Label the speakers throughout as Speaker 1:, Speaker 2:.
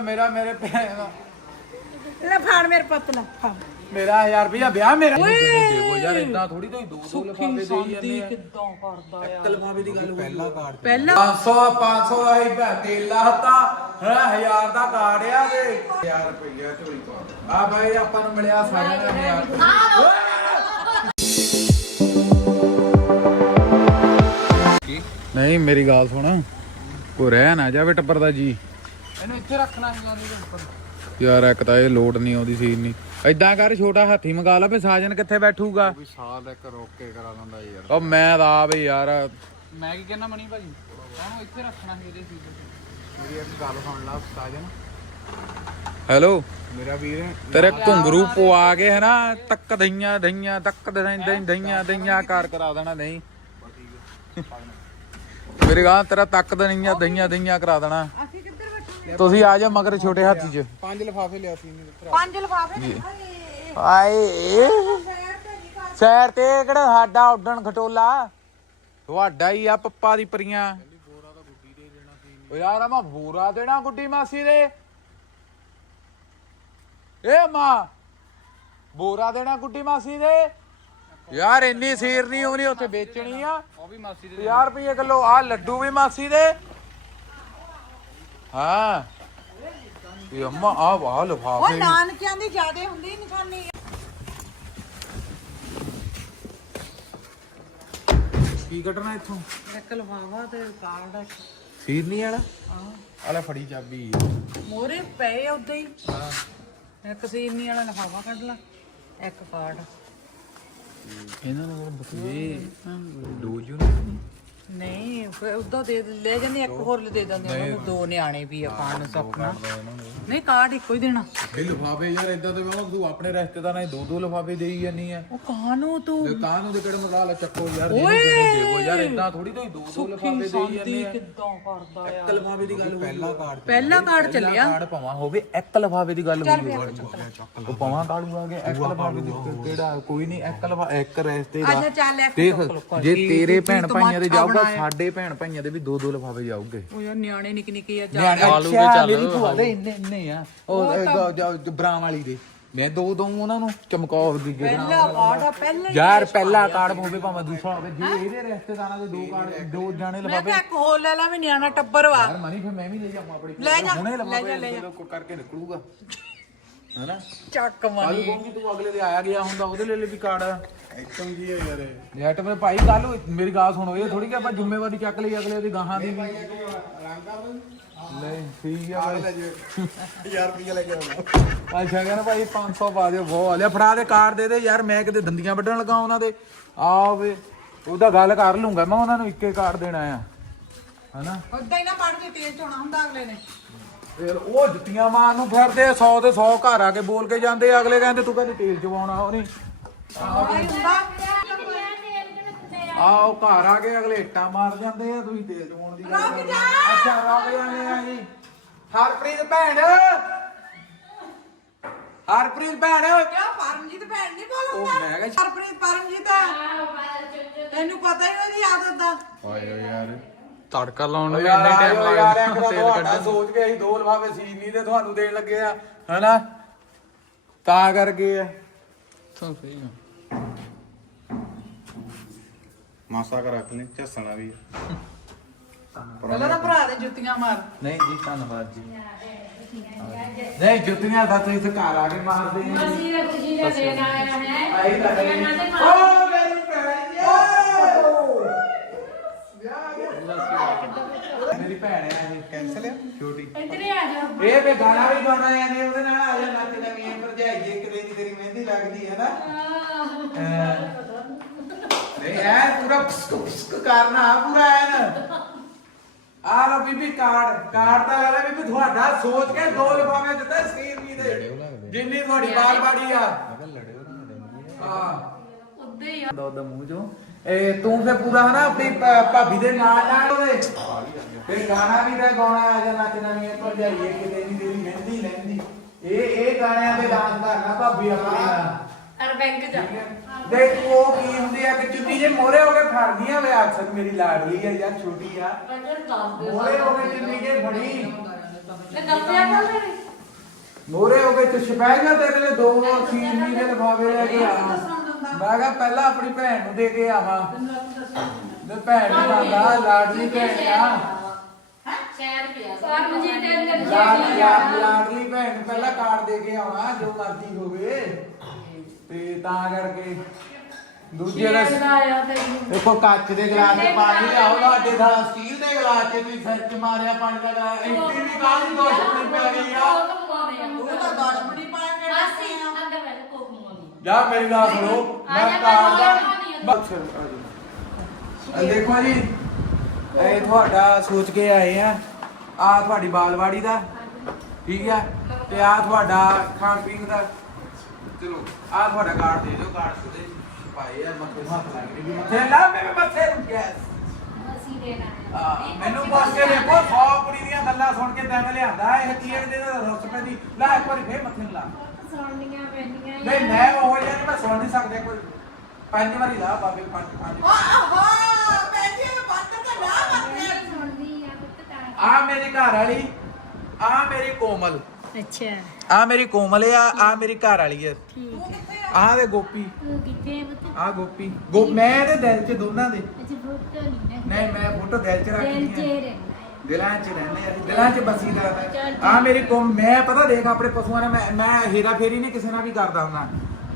Speaker 1: ਮੇਰਾ ਮੇਰੇ ਭੈਣ
Speaker 2: ਲੈ ਫੜ ਮੇਰੇ ਪੁੱਤ ਲੈ ਫੜ।
Speaker 1: ਮੇਰਾ 1000 ਰੁਪਇਆ ਵਿਆਹ ਮੇਰਾ। ਦੇਖੋ ਯਾਰ ਇਦਾਂ ਥੋੜੀ ਤੋਂ ਦੋ ਦੋ ਲਿਫਾਫੇ ਦੇਈ ਜਾਂਦੇ ਆ।
Speaker 2: ਕਿੱਦਾਂ ਕਰਦਾ ਆ
Speaker 1: ਕਲਮਾਵੇ ਦੀ ਗੱਲ ਪਹਿਲਾ ਕਾਰਡ
Speaker 2: ਪਹਿਲਾਂ
Speaker 1: 500 500 ਦਾ ਹੀ ਭੈ ਤੇਲ ਲਾਤਾ ਹਾਂ 1000 ਦਾ ਕਾਰਡ ਆ ਤੇ। 1000 ਰੁਪਇਆ ਝੋਲੀ ਪਾ ਆ ਬਾਈ ਆਪਾਂ ਨੂੰ ਮਿਲਿਆ ਸਾਰਿਆਂ ਨੂੰ 1000 ਨਹੀਂ ਮੇਰੀ ਗੱਲ ਸੁਣ। ਕੋਈ ਰਹਿ ਨਾ ਜਾਵੇ ਟੱਬਰ ਦਾ ਜੀ।
Speaker 3: ਇਹਨੂੰ ਇੱਥੇ ਰੱਖਣਾ ਸੀ ਜਾਨੀ ਦੇ ਉੱਪਰ।
Speaker 1: ਯਾਰ ਇੱਕ ਤਾਂ ਇਹ ਲੋਡ ਨਹੀਂ ਆਉਂਦੀ ਸੀ ਇੰਨੀ ਏਦਾਂ ਕਰ ਛੋਟਾ ਹਾਥੀ ਮੰਗਾ ਲਾ ਵੀ ਸਾਜਨ ਕਿੱਥੇ ਬੈਠੂਗਾ?
Speaker 3: ਵੀ ਸਾਲ ਇੱਕ ਰੋਕ ਕੇ ਕਰਾ ਦਿੰਦਾ ਯਾਰ।
Speaker 1: ਉਹ ਮੈਂ ਤਾਂ ਆ ਵੀ ਯਾਰ
Speaker 3: ਮੈਂ ਕੀ ਕਹਿਣਾ ਮਣੀ ਭਾਜੀ? ਉਹਨੂੰ ਇੱਥੇ ਰੱਖਣਾ ਸੀ ਇਹਦੇ ਸੀ
Speaker 1: ਮੇਰੀ ਇੱਕ ਗੱਲ ਸੁਣ ਲਾ ਸਾਜਨ। ਹੈਲੋ?
Speaker 3: ਮੇਰਾ ਵੀਰ
Speaker 1: ਤੇਰੇ ਘੁੰਗਰੂ ਪਵਾ ਕੇ ਹੈ ਨਾ ਤੱਕ ਦਈਆਂ ਦਈਆਂ ਤੱਕ ਦਈਆਂ ਦਈਆਂ ਦਈਆਂ ਕਾਰ ਕਰਾ ਦੇਣਾ ਨਹੀਂ। ਮੇਰੇ ਗਾਂ ਤੇਰਾ ਤੱਕ ਦਈਆਂ ਦਈਆਂ ਦਈਆਂ ਕਰਾ ਦੇਣਾ। ਤੁਸੀਂ ਆ ਜਾਓ ਮਗਰ ਛੋਟੇ ਹਾਥੀ 'ਚ।
Speaker 3: ਪੰਜ ਲਿਫਾਫੇ ਲਿਆ ਸੀ ਇਹਨੇ
Speaker 2: ਪੰਜ ਲਫਾਫੇ
Speaker 1: ਆਏ
Speaker 2: ਤੇ ਨਹੀਂ ਕਰ
Speaker 1: ਸੈਰ ਤੇ ਕਿਹੜਾ ਸਾਡਾ ਉੱਡਣ ਖਟੋਲਾ? ਤੁਹਾਡਾ ਹੀ ਆ ਪੱਪਾ ਦੀ ਪਰੀਆਂ। ਓ ਯਾਰ ਆ ਮੈਂ ਬੋਰਾ ਦੇਣਾ ਗੁੱਡੀ ਮਾਸੀ ਦੇ। ਏ ਮਾਂ ਬੋਰਾ ਦੇਣਾ ਗੁੱਡੀ ਮਾਸੀ ਦੇ। ਯਾਰ ਇੰਨੀ ਸੀਰ ਨਹੀਂ ਹੋਣੀ ਉੱਥੇ ਵੇਚਣੀ ਆ।
Speaker 3: ਉਹ ਵੀ ਮਾਸੀ ਦੇ
Speaker 1: 50 ਰੁਪਏ ਕਿਲੋ ਆ ਲੱਡੂ ਵੀ ਮਾਸੀ ਦੇ। ਹਾਂ। ਇਹ ਅੰਮਾ ਆ ਵਾਹ
Speaker 2: ਉਹ
Speaker 1: ਲਫਾਫੇ।
Speaker 2: ਨਾਨਕਿਆਂ ਦੀ ਜ਼ਿਆਦੇ ਹੁੰਦੀ ਨਿਸ਼ਾਨੀ
Speaker 1: ਕੀ ਕੱਢਣਾ ਇੱਥੋਂ?
Speaker 2: ਇੱਕ ਲਫਾਫਾ ਤੇ ਕਾਰਡ
Speaker 1: ਸੀਰਨੀ ਵਾਲਾ ਆਲਾ? ਫੜੀ ਚਾਬੀ।
Speaker 2: ਮੋਰੇ ਪਏ ਉਦਾਂ ਹੀ। ਇੱਕ ਸੀਰਨੀ ਵਾਲਾ ਲਫਾਫਾ ਕੱਢ ਲਾ। ਇੱਕ ਕਾਰਡ।
Speaker 1: ਇਹਨਾਂ ਨੂੰ ਬਥੇਰੇ ਦੋ ਜੂ
Speaker 2: ਨਹੀਂ ਫਿਰ ਉਦਾਂ ਦੇ ਲੈ ਜਾਂਦੇ ਇੱਕ ਹੋਰ ਦੇ ਦਿੰਦੇ ਉਹਨਾਂ ਨੂੰ ਦੋ ਨਿਆਣੇ ਵੀ ਆ ਖਾਣ ਨੂੰ ਸੁੱਕਣਾ ਨਹੀਂ ਕਾਰਡ ਇੱਕੋ ਹੀ ਦੇਣਾ।
Speaker 1: ਇਹ ਲਫਾਫੇ ਯਾਰ ਇਦਾਂ ਤੇ ਮੈਂ ਤੂੰ ਆਪਣੇ ਰਿਸ਼ਤੇਦਾਰਾਂ ਨੂੰ ਦੋ ਦੋ ਲਫਾਫੇ ਦੇਈ ਜਾਨੀ ਆ।
Speaker 2: ਉਹ ਕਾਹਨੂੰ ਤੂੰ?
Speaker 1: ਤੇ ਕਾਂ ਨੂੰ ਤੇ ਕਿਹੜੇ ਮਗਾ ਲਾ ਚੱਕੋ ਯਾਰ ਜਿਹਨੂੰ ਜਿਹਨੂੰ ਦੇਵੋ ਯਾਰ ਇਦਾਂ ਥੋੜੀ ਤੋਂ ਦੋ ਦੋ ਲਫਾਫੇ ਦੇਈ ਜਾਂਦੇ ਆ।
Speaker 2: ਕਿੱਦਾਂ ਕਰਦਾ ਆ
Speaker 1: ਇੱਕ ਲਫਾਫੇ ਦੀ ਗੱਲ ਪਹਿਲਾ ਕਾਰਡ
Speaker 2: ਪਹਿਲਾ ਕਾਰਡ ਚੱਲਿਆ।
Speaker 1: ਕਾਰਡ ਪਵਾ ਹੋਵੇ ਇੱਕ ਲਫਾਫੇ ਦੀ ਗੱਲ ਹੋਈ ਉਹ ਪਵਾ ਕਾਰਡ ਆ ਗਿਆ? ਇੱਕ ਲਫਾਫੇ ਦੀ ਕਿਹੜਾ ਕੋਈ ਨਹੀਂ ਇੱਕ ਲਫਾ ਰਿਸ਼ਤੇਦਾਰ। ਦੇਖ। ਜੇ ਤੇਰੇ ਭੈਣ ਭਾਈਆਂ ਦੇ ਜਾਊਗਾ
Speaker 2: ਬਣਾਇਆ।
Speaker 1: ਸਾਡੇ ਭੈਣ ਭਾਈਆਂ ਦੇ ਵੀ ਦੋ ਦੋ ਲਫਾਫੇ ਜਾਊਗੇ।
Speaker 2: ਉਹ ਯਾਰ ਨਿਆਣੇ ਨਿੱਕੇ ਨਿੱਕੇ ਆ ਜਾ
Speaker 1: ਮੇਰੀ ਭੂਆ ਦੇ ਇੰਨੇ ਇੰਨੇ ਆ। ਉਹ ਬਰਾਮ ਵਾਲੀ ਦੇ। ਮੈਂ ਦੋ ਦੋ ਉਹਨਾਂ ਨੂੰ ਚਮਕੌਰ ਦੀ ਜਿਹੜਾ
Speaker 2: ਪਹਿਲਾ ਕਾਰਡ ਆ ਪਹਿਲਾ
Speaker 1: ਯਾਰ ਪਹਿਲਾ ਕਾਰਡ ਹੋਵੇ ਭਾਵੇਂ ਦੂਸਰਾ ਹੋਵੇ ਜੇ ਇਹਦੇ ਰਿਸ਼ਤੇਦਾਰਾਂ ਦੇ ਦੋ ਕਾਰਡ ਦੋ ਜਾਣੇ
Speaker 2: ਮੈਂ
Speaker 1: ਲਫਾਫੇ
Speaker 2: ਕਿਹਾ ਇੱਕ ਹੋਰ ਲੈ ਲਾ ਵੀ ਨਿਆਣਾ ਟੱਬਰ ਵਾ।
Speaker 1: ਯਾਰ ਮਨੀ ਫਿਰ ਮੈਂ ਵੀ ਲੈ ਜਾਵਾਂ ਆਪਣੀ
Speaker 2: ਲੈ ਜਾ,
Speaker 1: ਹੁਣੇ
Speaker 2: ਲੈ
Speaker 1: ਲਫਾਫੇ
Speaker 2: ਜਾ, ਲੈ ਜਾ।
Speaker 1: ਜਦੋਂ ਕੋਈ ਕਰਕੇ ਨਿਕਲੂਗਾ। ਹੈਨਾ?
Speaker 2: ਚੱਕ
Speaker 1: ਕੱਲ
Speaker 2: ਮਨੀ
Speaker 1: ਕਹੂੰਗੀ ਤੂੰ ਅਗਲੇ ਦੇ ਆਇਆ ਗਿਆ ਹੁੰਦਾ ਉਹਦੇ ਲਈ ਵੀ ਕਾਰਡ।
Speaker 3: ਇੱਕਮ ਜੀ ਹੈ ਯਾਰ
Speaker 1: ਯਾਰ ਤੇ ਭਾਈ ਗੱਲ ਮੇਰੀ ਗੱਲ ਸੁਣੋ ਇਹ ਥੋੜੀ ਕਿ ਆਪਾਂ ਜ਼ਿੰਮੇਵਾਰੀ ਚੱਕ ਲਈ ਅਗਲੇ ਦੀ ਗਾਹਾਂ ਦੀ ਵੀ। ਲੈ ਠੀਕ ਆ ਭਾਈ।
Speaker 3: 1000 ਰੁਪਏ ਲੈ ਕੇ ਆਉਣਾ
Speaker 1: ਅੱਛਾ ਕਹਿੰਦਾ ਭਾਈ 500 ਪਾ ਦਿਓ ਬਹੁਤ ਲਿਆ ਫੜਾ ਦੇ ਕਾਰਡ ਦੇ ਦੇ ਯਾਰ ਮੈਂ ਕਿਤੇ ਦੰਦੀਆਂ ਵੱਢਣ ਲੱਗਾ ਉਹਨਾਂ ਦੇ। ਆ ਵੇ ਉਹਦਾ ਗੱਲ ਕਰ ਲੂੰਗਾ ਮੈਂ ਉਹਨਾਂ ਨੂੰ ਇੱਕੇ ਕਾਰਡ ਦੇਣਾ ਆ ਹਨਾ?
Speaker 2: ਉਦਾਂ ਹੀ ਨਾ ਪੜ ਕੇ ਤੇਜ਼ ਹੋਣਾ ਹੁੰਦਾ ਅਗਲੇ ਨੇ।
Speaker 1: ਫਿਰ ਉਹ ਜੁੱਤੀਆਂ ਮਾਰਨ ਨੂੰ ਫਿਰਦੇ 100 ਤੇ 100 ਘਰ ਆ ਕੇ ਬੋਲ ਕੇ ਜਾਂਦੇ ਆ, ਅਗਲੇ ਕਹਿੰਦੇ ਤੂੰ ਕਹਿੰਦੀ ਤੇਲ ਚਵਾਉਣਾ ਉਹ ਨਹੀਂ। ਆਓ ਘਰ ਆ ਕੇ ਅਗਲੇ ਇੱਟਾਂ ਮਾਰ ਜਾਂਦੇ ਆ ਤੁਸੀਂ ਤੇਲ ਚਵਾਉਣ ਦੀ ਗੱਲ
Speaker 2: ਰੁਕ ਜਾ।
Speaker 1: ਆ। ਅੱਛਾ ਰੁਕ ਜਾਂਦੇ ਆ ਜੀ। ਹਰਪ੍ਰੀਤ ਭੈਣ। ਹਰਪ੍ਰੀਤ ਭੈਣ।
Speaker 2: ਕਿਆ ਪਰਮਜੀਤ ਭੈਣ ਨਹੀਂ
Speaker 1: ਉਹ
Speaker 2: ਬੋਲੂਗਾ
Speaker 1: ਮੈਂ ਕਿਹਾ
Speaker 2: ਹਰਪ੍ਰੀਤ ਪਰਮਜੀਤ। ਤੈਨੂੰ ਪਤਾ ਹੀ ਉਹਦੀ ਆਦਤ ਦਾ।
Speaker 3: ਓਏ ਯਾਰ। ਤੜਕਾ ਲਾਉਣ ਨੂੰ ਇੰਨੇ ਟਾਈਮ ਲੱਗਦਾ ਤੇਲ ਕੱਢਣ ਨੂੰ।
Speaker 1: ਸੋਚ ਕੇ ਅਸੀਂ ਦੋ ਲਫਾਫੇ ਸੀਨੀ ਤੇ ਤੁਹਾਨੂੰ ਦੇਣ ਲੱਗੇ ਆ ਹਨਾ? ਤਾਂ ਕਰਕੇ ਆ।
Speaker 3: ਤਾਂ ਸਹੀ ਆ।
Speaker 4: ਮਾਸਾ ਕਰ ਰੱਖ ਲੈ ਝੱਸਣਾ ਵੀ
Speaker 2: ਪਹਿਲਾਂ ਤਾਂ ਭਰਾ ਦੇ ਜੁੱਤੀਆਂ ਮਾਰ।
Speaker 1: ਨਹੀਂ ਜੀ ਧੰਨਵਾਦ ਜੀ। ਨਹੀਂ ਜੁੱਤੀਆਂ ਤਾਂ ਤੁਸੀਂ ਘਰ ਆ ਕੇ ਮਾਰਦੇ ਆ
Speaker 5: ਅਸੀਂ ਰੱਖੀ ਦਾ ਦੇਣ ਆਇਆ ਹੈ।
Speaker 1: ਆਈ ਤਾਂ
Speaker 5: ਦੇ
Speaker 1: ਓ ਮੇਰੀ ਭੈਣ ਜੀ ਮੇਰੀ ਭੈਣ ਆ ਇਹ।
Speaker 4: ਕੈਨਸਲ ਹੈ ਛੋਟੀ।
Speaker 5: ਇੱਧਰ ਆ ਜਾਓ
Speaker 1: ਇਹ ਵੀ ਗਾਣਾ ਵੀ ਗਾਉਣਾ ਹੈ ਨੇ ਉਹਦੇ ਨਾਲ ਆ ਜਾ ਨੱਚ ਨਵੀਂ ਭਰਜਾਈ ਜੇ ਕਿਤੇ ਦੀ ਤੇਰੀ ਮਹਿੰਦੀ ਲੱਗਦੀ ਹੈ ਨਾ? ਨਹੀਂ ਐ ਪੂਰਾ ਪਸਕ ਕਰਨਾ ਪੂਰਾ ਐਨ। ਆ ਲੋ ਬੀਬੀ ਕਾਰਡ ਕਾਰਡ ਤਾਂ ਵਾਲਾ ਬੀਬੀ ਤੁਹਾਡਾ ਸੋਚ ਕੇ ਦੋ ਲਿਫਾਫੇ ਦਿੱਤਾ ਸਕਰੀਨ ਵੀ ਦੇ। ਜਿੰਨੀ ਤੁਹਾਡੀ ਬਾਲ ਬਾੜੀ ਆ। ਹਾਂ।
Speaker 5: ਹੀ ਆ।
Speaker 1: ਦਾ ਮੂੰਹ ਚੋਂ। ਇਹ ਤੂੰ ਫੇ ਪੂਰਾ ਹਨਾ ਆਪਣੀ ਭਾਬੀ ਦੇ ਨਾਲ ਨਾਲ ਉਹਦੇ। ਫੇ ਗਾਣਾ ਵੀ ਤਾਂ ਗਾਉਣਾ ਆ ਜਾ ਨੱਚਣਾ ਵੀ ਪਰ ਜਾਈਏ ਕਿਤੇ ਨਹੀਂ ਤੇਰੀ ਮਹਿੰਦੀ ਲੈਂਦੀ ਇਹ ਇਹ ਗਾਣਿਆਂ ਤੇ ਡਾਂਸ ਕਰਨਾ ਭਾਬੀ ਆਪਣੀ ਨਾਲ।
Speaker 5: ਅਰ ਬੈਂਕ ਜਾ।
Speaker 1: ਦੇਖ ਤੂੰ ਉਹ ਕੀ ਹੁੰਦੀ ਆ ਕਿ ਚੁੰਨੀ ਜੇ ਮੋਰੇ ਹੋ ਕੇ ਫੜਦੀਆਂ ਵੇ ਅਕਸਰ ਮੇਰੀ ਲਾਡਲੀ ਆ ਯਾਰ ਛੋਟੀ ਆ। ਮੋਰੇ ਹੋ ਕੇ ਚੁੰਨੀ ਜੇ ਫੜੀ
Speaker 5: ਲੈ ਦੱਸਿਆ ਕਰ ਮੇਰੇ
Speaker 1: ਮੋਰੇ ਹੋ ਗਏ ਤੇ ਸਪੈਸ਼ਲ ਤੇਰੇ ਲਈ ਦੋ ਸੀਨੀ ਦੇ ਲਫਾਵੇ ਲੈ ਕੇ ਆਵਾਂ। ਮੈਂ ਕਿਹਾ ਪਹਿਲਾਂ ਆਪਣੀ ਭੈਣ ਨੂੰ ਦੇ ਕੇ ਆਵਾਂ। ਤੇ ਭੈਣ ਨੂੰ ਮੰਗਾ ਲਾਡਲੀ ਭੈਣ ਆ।
Speaker 5: ਸ਼ਹਿਰ ਪਿਆ ਪਰਮਜੀਤ ਦੇ ਅੰਦਰ
Speaker 1: ਲਾਡ-
Speaker 5: ਸ਼ਹਿਰ
Speaker 1: ਲਾਡ-
Speaker 5: ਪਿਆ
Speaker 1: ਲਾਡਲੀ ਭੈਣ ਨੂੰ ਪਹਿਲਾਂ ਕਾਰਡ ਦੇ ਕੇ ਆਵਾਂ ਜੋ ਮਰਜ਼ੀ ਹੋਵੇ। ਤੇ ਤਾਂ ਕਰਕੇ ਦੂਜੇ ਦਾ
Speaker 5: ਆਇਆ ਤੈਨੂੰ
Speaker 1: ਦੇਖੋ ਕੱਚ ਦੇ ਗਲਾਸ 'ਚ ਪਾਣੀ ਲਿਆਓ ਤੁਹਾਡੇ ਦਾ ਸਟੀਲ ਦੇ ਗਲਾਸ 'ਚ ਤੁਸੀਂ ਸਿਰ 'ਚ ਮਾਰਿਆ ਪਾਣੀ ਦਾ ਗਲਾਸ। ਇੰਟੀ ਵੀ ਕਾਹਦੀ ਦੁਸ਼ਮਣੀ ਪੈ ਗਈ ਆ।
Speaker 2: ਉਹ ਤਾਂ ਦੁਸ਼ਮਣੀ ਪਾਏਂਗੇ
Speaker 5: ਮਾਸੀ ਅੰਦਰ ਬੈਠ ਕੋਕ ਮੋਨੀ
Speaker 1: ਜਾ ਮੇਰੀ ਗੱਲ ਸੁਣੋ। ਮੈਂ
Speaker 5: ਆ ਜਾ,
Speaker 1: ਕਾਰ ਦਾ
Speaker 5: ਮੈਂ ਬੋਲ
Speaker 1: ਬਸ ਆ। ਜਾਓ। ਦੇਖੋ ਜੀ ਇਹ ਤੁਹਾਡਾ ਸੋਚ ਕੇ ਆਏ ਆ। ਆ ਤੁਹਾਡੀ ਬਾਲਵਾੜੀ ਦਾ। ਠੀਕ ਆ? ਤੇ ਆ ਤੁਹਾਡਾ ਖਾਣ ਪੀਣ ਦਾ। ਚਲੋ ਆ ਤੁਹਾਡਾ ਕਾਰਡ ਦੇ ਦਿਓ। ਕਾਰਡ ਤੇ ਪਾਏ ਆ ਮੱਥੇ ਹੱਥ ਲੱਗ ਵੀ ਮੱਥੇ ਲਾ ਮੇਰੇ ਮੱਥੇ ਗੈਸ
Speaker 5: ਅਸੀਂ ਦੇਣਾ
Speaker 1: ਮੈਨੂੰ ਪੁੱਛ ਕੇ ਦੇਖੋ 100 ਕੁੜੀ ਦੀਆਂ ਗੱਲਾਂ ਸੁਣ ਕੇ ਤੈਨੂੰ ਲਿਆਂਦਾ ਇਹ ਕੀਏ ਦੇ ਰੁੱਸ ਪੈਂਦੀ। ਲਾ ਇੱਕ ਵਾਰੀ ਫੇਰ ਮੱਥੇ ਲਾ।
Speaker 5: ਸੁਣਨੀਆਂ ਪੈਣੀਆਂ
Speaker 1: ਨਹੀਂ ਮੈਂ ਉਹ ਜਿਹਾ ਮੈਂ ਸੁਣ ਨਹੀਂ ਸਕਦਾ ਕੋਈ। ਪੰਜ ਵਾਰੀ ਲਾ ਬਾਬੇ ਪੰਜ ਪੰਜ
Speaker 2: ਆਹੋ ਪੈਂਦੀ ਬੰਦ ਤਾਂ ਨਾ ਬੰਦੇ
Speaker 5: ਸੁਣਦੀ ਆ ਪੁੱਤ ਤਾਂ
Speaker 1: ਆ ਮੇਰੀ ਘਰ ਵਾਲੀ ਆ ਮੇਰੀ ਕੋਮਲ।
Speaker 5: ਅੱਛਾ।
Speaker 1: ਆ ਮੇਰੀ ਕੋਮਲ ਆ ਆ ਮੇਰੀ ਘਰ ਵਾਲੀ ਆ।
Speaker 5: ਠੀਕ
Speaker 1: ਆ ਦੇ ਗੋਪੀ।
Speaker 5: ਤੂੰ ਕਿੱਥੇ ਪੁੱਤ?
Speaker 1: ਆ ਗੋਪੀ। ਗੋ ਮੈਂ ਇਹਦੇ ਦਿਲ 'ਚ ਦੋਨਾਂ ਦੇ।
Speaker 5: ਅੱਛਾ ਫੋਟੋ ਨਹੀਂ ਨਾ
Speaker 1: ਨਹੀਂ ਮੈਂ ਫੋਟੋ ਦਿਲ 'ਚ
Speaker 5: ਦਿਲ
Speaker 1: ਰੱਖਦੀ
Speaker 5: ਰਹਿਣਾ
Speaker 1: ਦਿਲਾਂ 'ਚ ਰਹਿੰਦੇ ਆ ਅਸੀਂ, ਦਿਲਾਂ 'ਚ ਬਸੀ ਦਾ। ਆ ਮੇਰੀ ਕੋਮ ਮੈਂ ਪਤਾ ਦੇਖ ਆਪਣੇ ਪਸ਼ੂਆਂ ਨੇ ਮੈਂ ਮੈਂ ਹੀਰਾ ਫੇਰੀ ਨਹੀਂ ਕਿਸੇ ਨਾਲ ਵੀ ਕਰਦਾ ਹੁੰਦਾ।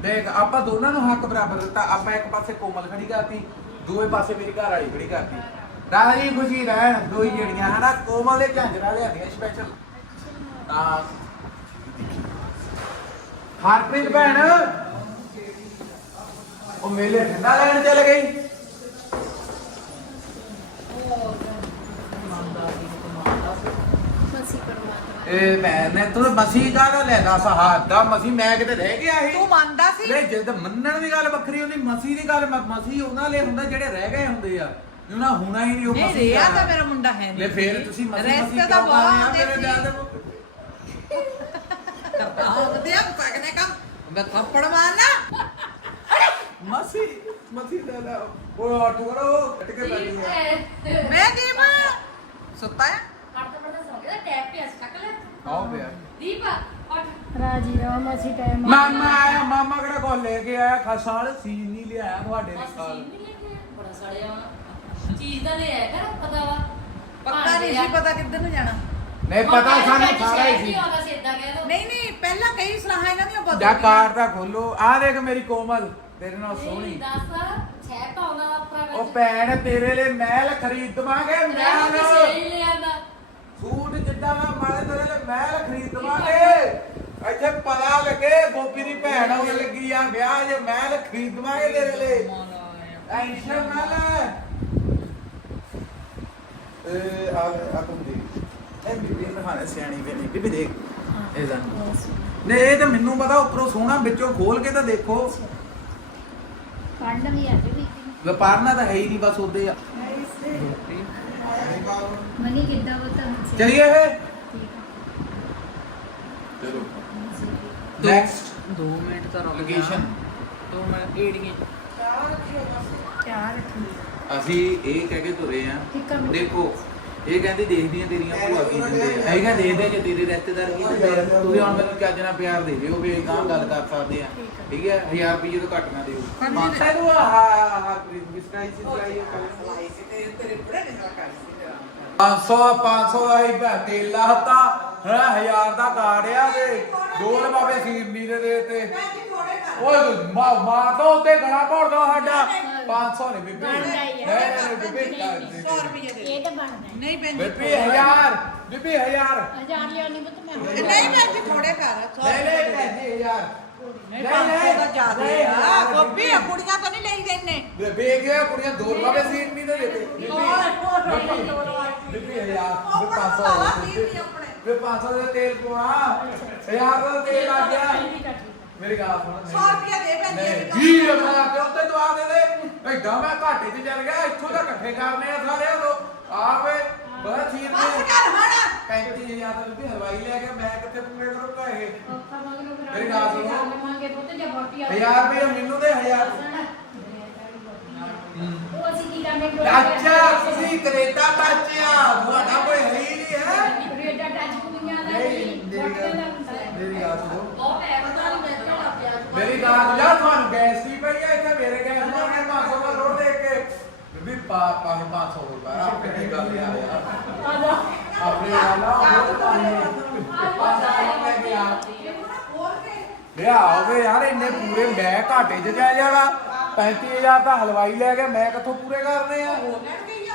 Speaker 1: ਦੇਖ ਆਪਾਂ ਦੋਨਾਂ ਨੂੰ ਹੱਕ ਬਰਾਬਰ ਦਿੱਤਾ। ਆਪਾਂ ਇੱਕ ਪਾਸੇ ਕੋਮਲ ਖੜੀ ਕਰਤੀ ਦੂਏ ਪਾਸੇ ਮੇਰੀ ਘਰ ਵਾਲੀ ਖੜੀ ਕਰਤੀ। ਰਾਜੀ ਖੁਸ਼ੀ ਰਹਿਣ ਦੋਈ ਜਿਹੜੀਆਂ ਹਨਾ ਕੋਮਲ ਦੇ ਝਾਂਜਰਾ ਲਿਆਂਦੀਆਂ ਸਪੈਸ਼ਲ ਤਾਂ ਹਰਪ੍ਰੀਤ ਭੈਣ ਉਹ ਮੇਲੇ ਠੰਡਾ ਲੈਣ ਚਲ ਗਈ।
Speaker 5: ਮਸੀ
Speaker 1: ਇਹ ਮੈਂ ਨੇ ਤੂੰ ਮਸੀਹ ਕਾਹਦਾ ਲੈਣਾ ਸਹਾਦ ਦਾ ਮਸੀਹ ਮੈਂ ਕਿਤੇ ਰਹਿ ਗਿਆ ਸੀ।
Speaker 2: ਤੂੰ ਮੰਨਦਾ ਸੀ?
Speaker 1: ਨਹੀਂ ਜੇ ਤਾਂ ਮੰਨਣ ਦੀ ਗੱਲ ਵੱਖਰੀ ਹੁੰਦੀ ਮਸੀਹ ਦੀ ਗੱਲ ਮ- ਮਸੀਹ ਉਹਨਾਂ ਲਈ ਹੁੰਦਾ ਜਿਹੜੇ ਰਹਿ ਗਏ ਹੁੰਦੇ ਆ। ਉਹਨਾਂ ਹੋਣਾ ਹੀ ਨਹੀਂ ਉਹ
Speaker 2: ਨਹੀਂ
Speaker 1: ਦਾ।
Speaker 2: ਤਾਂ ਮੇਰਾ ਮੁੰਡਾ ਹੈ ਨਹੀਂ।
Speaker 1: ਫੇਰ ਤੁਸੀਂ ਮਸੀਹ ਮਸੀਹ
Speaker 2: ਰਿਸ਼ਤੇ ਤਾਂ
Speaker 1: ਰਹੇ
Speaker 2: ਬਹੁਤ
Speaker 1: ਮੇਰੇ। ਦਿਲ ਦੇ
Speaker 2: ਕਰਦਾ ਆ ਪਕਨੇ ਕੰਮ। ਮੈਂ ਥੱਪੜ ਮਾਰਨਾ।
Speaker 1: ਮਸੀਹ ਮਸੀਹ ਦਾ ਲੈ ਉਹ ਆਟੋ ਕਰੋ ਕੱਟ ਕੇ ਬੈਠੀ ਹੈ
Speaker 2: ਮੈਂ ਕੀ ਮਾਂ? ਸੁੱਤਾ ਹੈ
Speaker 5: ਪੜਦਾ ਪੜਦਾ ਸੌ ਗਿਆ ਟੈਪ ਪਿਆ ਸਕਲ
Speaker 1: ਆਓ ਪਿਆ।
Speaker 5: ਦੀਪ ਰਾਜੀ ਰਾਮ ਅਸੀਂ ਟਾਈਮ
Speaker 1: ਮਾਮਾ ਆਇਆ ਮਾਮਾ ਕਿਹੜਾ ਕੋ ਲੈ ਕੇ ਆਇਆ? ਖਸਾਲ ਸੀਨ ਨਹੀਂ ਲਿਆਇਆ ਤੁਹਾਡੇ ਲਈ ਸਾਲ
Speaker 5: ਬੜਾ ਸੜਿਆ। ਚੀਜ਼ ਦਾ ਲੈ ਆਇਆ ਕਰ ਪਤਾ ਵਾ।
Speaker 2: ਪੱਕਾ ਨਹੀਂ ਸੀ ਪਤਾ ਕਿੱਧਰ ਨੂੰ ਜਾਣਾ।
Speaker 1: ਨਹੀਂ ਪਤਾ ਸਾਨੂੰ ਸਾਰਾ ਹੀ ਸੀ।
Speaker 5: ਆਉਂਦਾ ਸੀ ਇਦਾਂ ਕਹਿ ਦੋ।
Speaker 2: ਨਹੀਂ ਨਹੀਂ ਪਹਿਲਾਂ ਕਈ ਸਲਾਹਾਂ ਇਹਨਾਂ ਦੀਆਂ
Speaker 1: ਜਾ
Speaker 2: ਬਦਲ
Speaker 1: ਕਾਰ ਦਾ ਖੋਲੋ। ਆ ਦੇਖ ਮੇਰੀ ਕੋਮਲ ਤੇਰੇ ਨਾਲ ਸੋਹਣੀ।
Speaker 5: ਦੱਸ ਛੇ
Speaker 1: ਉਹ ਭੈਣ ਤੇਰੇ ਲਈ ਮਹਿਲ ਖਰੀਦ ਦਵਾਂਗੇ ਮਹਿਲ।
Speaker 5: ਸਹੀ ਲੈ ਆਂਦਾ
Speaker 1: ਸੂਟ ਜਿੱਦਾਂ ਮੈਂ ਮਾਰੇ ਤੇਰੇ ਲਈ ਮਹਿਲ ਖਰੀਦ ਦਵਾਂਗੇ। ਇੱਥੇ ਪਤਾ ਲੱਗੇ ਗੋਪੀ ਦੀ ਭੈਣ ਆਉਣ ਲੱਗੀ ਆ ਵਿਆਹ ਜੇ ਮਹਿਲ ਖਰੀਦ ਦਵਾਂਗੇ ਤੇਰੇ ਲਈ। ਟੈਨਸ਼ਨ ਨਾ ਲੈ। ਆ ਆ ਤੂੰ ਦੇਖ। ਇਹ ਬੀਬੀ ਨਹਾਣੇ ਸਿਆਣੀ ਵੀ ਨਹੀਂ। ਬੀਬੀ ਦੇਖ। ਇਹ ਦਾ ਨੇ ਇਹ ਤਾਂ ਮੈਨੂੰ ਪਤਾ ਉੱਪਰੋਂ ਸੋਹਣਾ ਵਿੱਚੋਂ ਖੋਲ ਕੇ ਤਾਂ ਦੇਖੋ।
Speaker 5: ਪੜਨ ਵੀ ਅੱਜ ਵੀ
Speaker 1: ਵਪਾਰਨਾ ਤਾਂ ਹੈ ਹੀ ਨਹੀਂ ਬਸ ਉਹਦੇ ਆ।
Speaker 5: ਮਨੀ ਕਿੱਦਾਂ ਬਤਾ ਮੁਝੇ
Speaker 1: ਚਲਿਏ ਇਹ? ਚਲੋ। ਨੈਕਸਟ
Speaker 2: 2 ਮਿੰਟ ਤਾਂ ਰੁਕ
Speaker 1: ਲੋਕੇਸ਼ਨ
Speaker 2: 2 ਮਿੰਟ ਏੜੀਏ।
Speaker 5: ਚਾਰ ਰੱਖੀ
Speaker 1: ਅਸੀਂ ਇਹ ਕਹਿ ਕੇ ਤੁਰੇ ਆ। ਦੇਖੋ ਇਹ ਕਹਿੰਦੀ ਦੇਖਦੀਆਂ ਤੇਰੀਆਂ ਭੂਆ ਕੀ ਦਿੰਦੇ ਆ। ਇਹ ਕਹਿੰਦੇ ਦੇਖਦੇ ਜੇ ਤੇਰੇ ਰਿਸ਼ਤੇਦਾਰ ਕੀ ਦਿੰਦੇ ਆ। ਤੁਸੀਂ ਹੁਣ ਮੈਨੂੰ ਚੱਜ ਨਾਲ ਪਿਆਰ ਦੇ ਦਿਓ ਵੀ ਗਾਂ ਗੱਲ ਕਰ ਸਕਦੇ ਆ। ਠੀਕ ਹੈ 1000 ਰੁਪਏ ਤੋਂ ਘੱਟ ਨਾ ਦਿਓ। ਮਾਤਾ ਨੂੰ ਆ ਹਾ ਬਿਸਕਾਈ ਸੀ ਚਲਾਈ 500 500 ਦਾ ਹੀ ਲਾਤਾ। ਹੈ 1000 ਦਾ ਕਾਰਡ ਆ ਤੇ ਦੋ ਲਵਾਵੇ ਸੀਰ ਨੀਰੇ ਦੇ ਤੇ। ਓਏ ਮਾ ਮਾ ਤੋਂ ਉੱਤੇ ਗਲਾ ਘੋੜਦਾ ਸਾਡਾ। 500 ਨਹੀਂ ਬੀਬੀ। ਨਹੀਂ ਨਹੀਂ ਬੀਬੀ
Speaker 5: ਇਹ ਤਾਂ ਬਣਦਾ
Speaker 2: ਨਹੀਂ ਜੀ
Speaker 1: ਬੀਬੀ 1000 ਬੀਬੀ 1000
Speaker 5: ਹਜ਼ਾਰ ਲਿਆ ਨਹੀਂ ਬਤ ਮੈਂ
Speaker 2: ਨਹੀਂ ਜੀ ਥੋੜੇ ਕਰ
Speaker 1: ਨਹੀਂ ਨਹੀਂ ਭੈਣ ਜੀ 1000
Speaker 2: ਨਹੀਂ ਨਹੀਂ ਤਾਂ ਜ਼ਿਆਦਾ ਆ। ਗੋਪੀ ਆ ਕੁੜੀਆਂ ਤਾਂ ਨਹੀਂ ਲਈ ਦੇਣੇ
Speaker 1: ਬੀਬੀ ਗਿਆ ਕੁੜੀਆਂ ਦੋ ਲਵਾਵੇ ਸੀਰ ਨਹੀਂ ਦੇ ਦਿੱਤੇ ਬੀਬੀ ਬੀਬੀ 1000 ਬੀਬੀ 500 ਬੀਬੀ 500 ਦਾ ਤੇਲ ਪਵਾ। 1000 ਦਾ ਤੇਲ ਲੱਗ ਗਿਆ। ਮੇਰੀ ਗੱਲ ਸੁਣ
Speaker 2: 100 ਰੁਪਇਆ ਦੇ ਜੀ, ਇਹ ਵੀ
Speaker 1: ਜੀ ਰਮਾ ਤੇ ਉੱਤੇ ਤੂੰ ਆ ਦੇ ਦੇ ਐਡਾ ਮੈਂ ਘਾਟੇ 'ਚ ਚੱਲ ਗਿਆ ਇੱਥੋਂ ਤਾਂ ਇਕੱਠੇ ਕਰਨੇ ਆ ਸਾਰੇ ਉਹ ਆਵੇ
Speaker 2: ਬਸ
Speaker 1: ਦੇ
Speaker 2: ਕਰ ਹੁਣ।
Speaker 1: 35000 ਦਾ ਵੀ ਹਲਵਾਈ ਲੈ ਕੇ ਮੈਂ ਕਿੱਥੇ ਪੂਰੇ ਕਰੂੰਗਾ ਇਹ ਮੇਰੀ ਗੱਲ ਸੁਣੋ।
Speaker 5: ਮੰਗੇ ਪੁੱਤ ਜੇ ਮੋਟੀ ਆ
Speaker 1: 1000 ਰੁਪਏ ਮੈਨੂੰ ਦੇ 1000
Speaker 5: ਉਹ ਅਸੀਂ ਕੀ ਕਰਨੇ
Speaker 1: ਅੱਛਾ ਤੁਸੀਂ ਕੈਨੇਡਾ ਟੱਚਿਆ ਤੁਹਾਡਾ ਕੋਈ ਹੈ ਹੀ ਨਹੀਂ ਹੈ।
Speaker 5: ਕੈਨੇਡਾ ਟੱਚ ਕੁੜੀਆਂ
Speaker 1: ਮੇਰੀ ਗੱਲ ਮੇਰੀ ਗੱਲ ਸੁਣੋ।
Speaker 5: ਉਹ ਪੈ ਪਤਾ ਨਹੀਂ ਮੈਂ ਕਿਹੜਾ ਪਿਆ
Speaker 1: ਮੇਰੀ ਗੱਲ ਯਾਰ ਤੁਹਾਨੂੰ ਗੈਸ ਦੀ ਪਈ ਹੈ ਇੱਥੇ ਮੇਰੇ ਗੈਸ ਮਾਰ ਕੇ 500 ਦਾ ਰੋੜ ਦੇ ਕੇ। ਵੀ ਪਾ ਪਾ 500 ਰੁਪਏ ਆਪੇ ਕੀ ਗੱਲ ਆ ਯਾਰ। ਆਪਣੇ ਵਾਲਾ ਉਹ ਪਾਣੀ ਲੈ ਕੇ ਆ। ਲਿਆ ਹੋਵੇ ਯਾਰ ਇੰਨੇ ਪੂਰੇ ਮੈਂ ਘਾਟੇ 'ਚ ਜਾ ਜਾਣਾ। 35000 ਤਾਂ ਹਲਵਾਈ ਲੈ ਕੇ ਮੈਂ ਕਿੱਥੋਂ ਪੂਰੇ ਕਰਨੇ ਆ?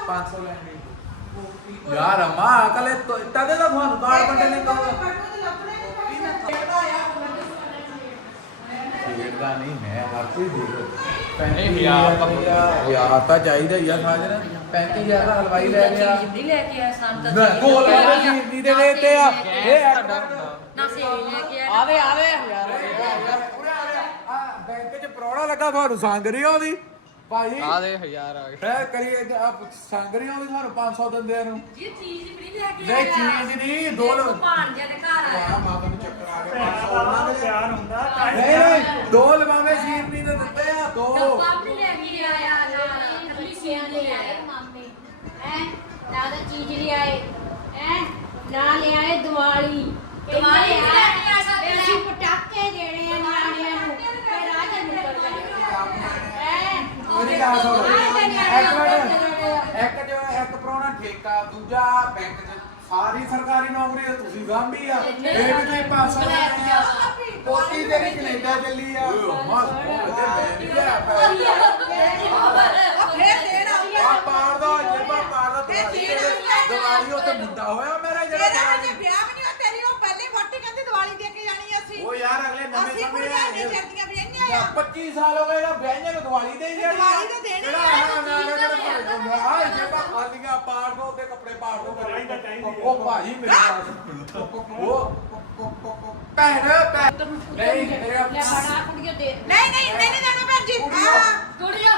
Speaker 1: 500 ਲੈਣਗੇ ਯਾਰ ਅਮਾ ਅਕਲੇ ਤਦੇ ਤਾਂ ਤੁਹਾਨੂੰ ਕਾਰਡ ਬੰਦੇ ਨੇ ਕਹੋ। ਖੇਡਦਾ ਨਹੀਂ ਮੈਂ ਹਰ ਕੋਈ ਦੇਖ
Speaker 3: ਨਹੀਂ, ਹਜ਼ਾਰ ਤਾਂ
Speaker 1: ਹਜ਼ਾਰ ਤਾਂ ਚਾਹੀਦਾ ਹੀ ਆ ਸਾਜਰ। 35000 ਦਾ ਹਲਵਾਈ ਲੈ ਗਿਆ।
Speaker 5: ਨਹੀਂ ਲੈ ਕੇ ਆਇਆ ਸਾਨੂੰ ਤਾਂ
Speaker 1: ਕੋਲ
Speaker 5: ਲੈ ਕੇ ਆਇਆ।
Speaker 1: ਦੇ ਦੇਤੇ ਆ।
Speaker 5: ਨਾ
Speaker 1: ਇਹ
Speaker 5: ਸੇਵੀ
Speaker 1: ਐਕਟਰ
Speaker 5: ਨਾ ਸੇਵੀ ਲੈ ਕੇ ਆਇਆ।
Speaker 2: ਆਵੇ ਆਵੇ ਯਾਰ
Speaker 1: ਆ ਬੈਂਕ 'ਚ ਪ੍ਰੋੜਾ ਲੱਗਾ ਤੁਹਾਨੂੰ ਸੰਗ ਰਹੀ ਉਹਦੀ ਭਾਈ
Speaker 3: ਆ ਦੇ ਹਜ਼ਾਰ ਆ ਗਏ।
Speaker 1: ਐ ਕਰੀ ਸੰਗ ਰਹੀ ਉਹਦੀ ਤੁਹਾਨੂੰ 500 ਦਿੰਦੇ ਨੂੰ?
Speaker 5: ਜੀ ਚੀਜ਼ ਨਹੀਂ ਲੈ ਕੇ
Speaker 1: ਨਹੀਂ ਚੀਜ਼ ਨਹੀਂ ਦੋ ਲੋ
Speaker 5: ਭਾਣਜੇ ਦੇ ਘਰ ਆਇਆ।
Speaker 1: ਆ ਮਾਤਾ ਨੂੰ ਚੱਕਰ ਆ ਗਿਆ 500 ਉਹਨਾਂ ਦੇ ਨਹੀਂ ਨਹੀਂ ਦੋ ਲਵਾਵੇਂ ਸ਼ੀਰਨੀ ਦੇ ਦਿੱਤੇ ਆ ਦੋ
Speaker 5: ਡੱਬਾ ਲੈ ਕੇ ਆਇਆ ਨਾਲ ਕੱਲੀ ਸੇਵੀ ਲੈ ਆਇਆ
Speaker 6: ਮਾਮੇ ਹੈ ਨਾ ਤਾਂ ਚੀਜ਼ ਲੈ ਆਏ ਹੈ ਨਾ ਲੈ ਆਏ ਦੀਵਾਲੀ
Speaker 5: ਦੀਵਾਲੀ ਵੀ ਲੈ ਕੇ ਆ ਸਕਦੇ
Speaker 6: ਤੇ ਅਸੀਂ ਪਟਾਕੇ ਦੇਣੇ ਆ ਨਿਆਣਿਆਂ ਨੂੰ ਤੇ ਰਾਜ ਨਿਕਲ ਜਾਏ ਹੈ
Speaker 1: ਮੇਰੀ ਗੱਲ ਸੁਣ। ਇੱਕ ਮਿੰਟ। ਇੱਕ ਜੋ ਇੱਕ ਪ੍ਰਾਹੁਣਾ ਠੇਕਾ, ਦੂਜਾ ਬੈਂਕ 'ਚ ਸਾਰੀ ਸਰਕਾਰੀ ਨੌਕਰੀ ਤਾਂ ਤੁਸੀਂ ਗਾਂਭੀ ਆ। ਇਹ ਵੀ ਤੁਸੀਂ 500 ਲੈਣੀ ਆ। ਪੋਤੀ ਤੇਰੀ ਕੈਨੇਡਾ ਚੱਲੀ ਆ। ਮਸ ਤੇ ਮੈਂ ਨਹੀਂ ਆ ਪਾਰ ਦਾ ਜੱਬਾ ਪਾਰ ਦਾ ਦਿਵਾਲੀ ਉੱਤੇ ਮੁੰਡਾ ਹੋਇਆ ਮੇਰਾ ਜਿਹੜਾ
Speaker 7: ਤੇਰਾ ਹਜੇ
Speaker 1: ਦਿਵਾਲੀ-
Speaker 7: ਵਿਆਹ ਵੀ ਨਹੀਂ ਹੋਇਆ ਤੇਰੀ ਉਹ ਪਹਿਲੇ ਵੋਟੀ ਕਹਿੰਦੀ ਦੀਵਾਲੀ ਦੇ ਕੇ ਜਾਣੀ
Speaker 1: ਉਹ ਯਾਰ ਅਗਲੇ ਨਵੇਂ
Speaker 7: ਅਸੀਂ
Speaker 1: ਸਮੇਂ
Speaker 7: ਕੁੜੀਆਂ ਨੇ
Speaker 1: ਆਏ
Speaker 7: ਜਰਦੀਆਂ ਵਿਆਹੀਆਂ ਆ।
Speaker 1: 25 ਸਾਲ ਹੋ ਗਏ ਨਾ ਵਿਆਹਾਂ ਨੂੰ ਦੀਵਾਲੀ ਦੇ ਹੀ ਜਾਣੀ ਆ।
Speaker 7: ਦੀਵਾਲੀ ਤਾਂ ਦੇਣੀ
Speaker 1: ਜਿਹੜਾ
Speaker 7: ਆ,
Speaker 1: ਆਹ ਨਾ ਨਾ ਜਿਹੜਾ ਆ ਜੇਬਾਂ ਖਾਲੀਆਂ ਪਾੜ ਦੋ ਤੇ ਕੱਪੜੇ ਪਾੜ ਦੋ ਉਹ ਭਾਜੀ ਮੇਰੇ ਨਾਲ। ਉਹ ਭੈਣ ਭੈਣ। ਨਹੀਂ ਮੇਰੇ
Speaker 6: ਲੈ ਬੜਾ ਕੁੜੀਓ ਦੇ।
Speaker 7: ਨਹੀਂ ਨਹੀਂ ਨਹੀਂ ਨਹੀਂ ਦੇਣਾ ਭੈਣ ਜੀ। ਹਾਂ।
Speaker 5: ਕੁੜੀਆਂ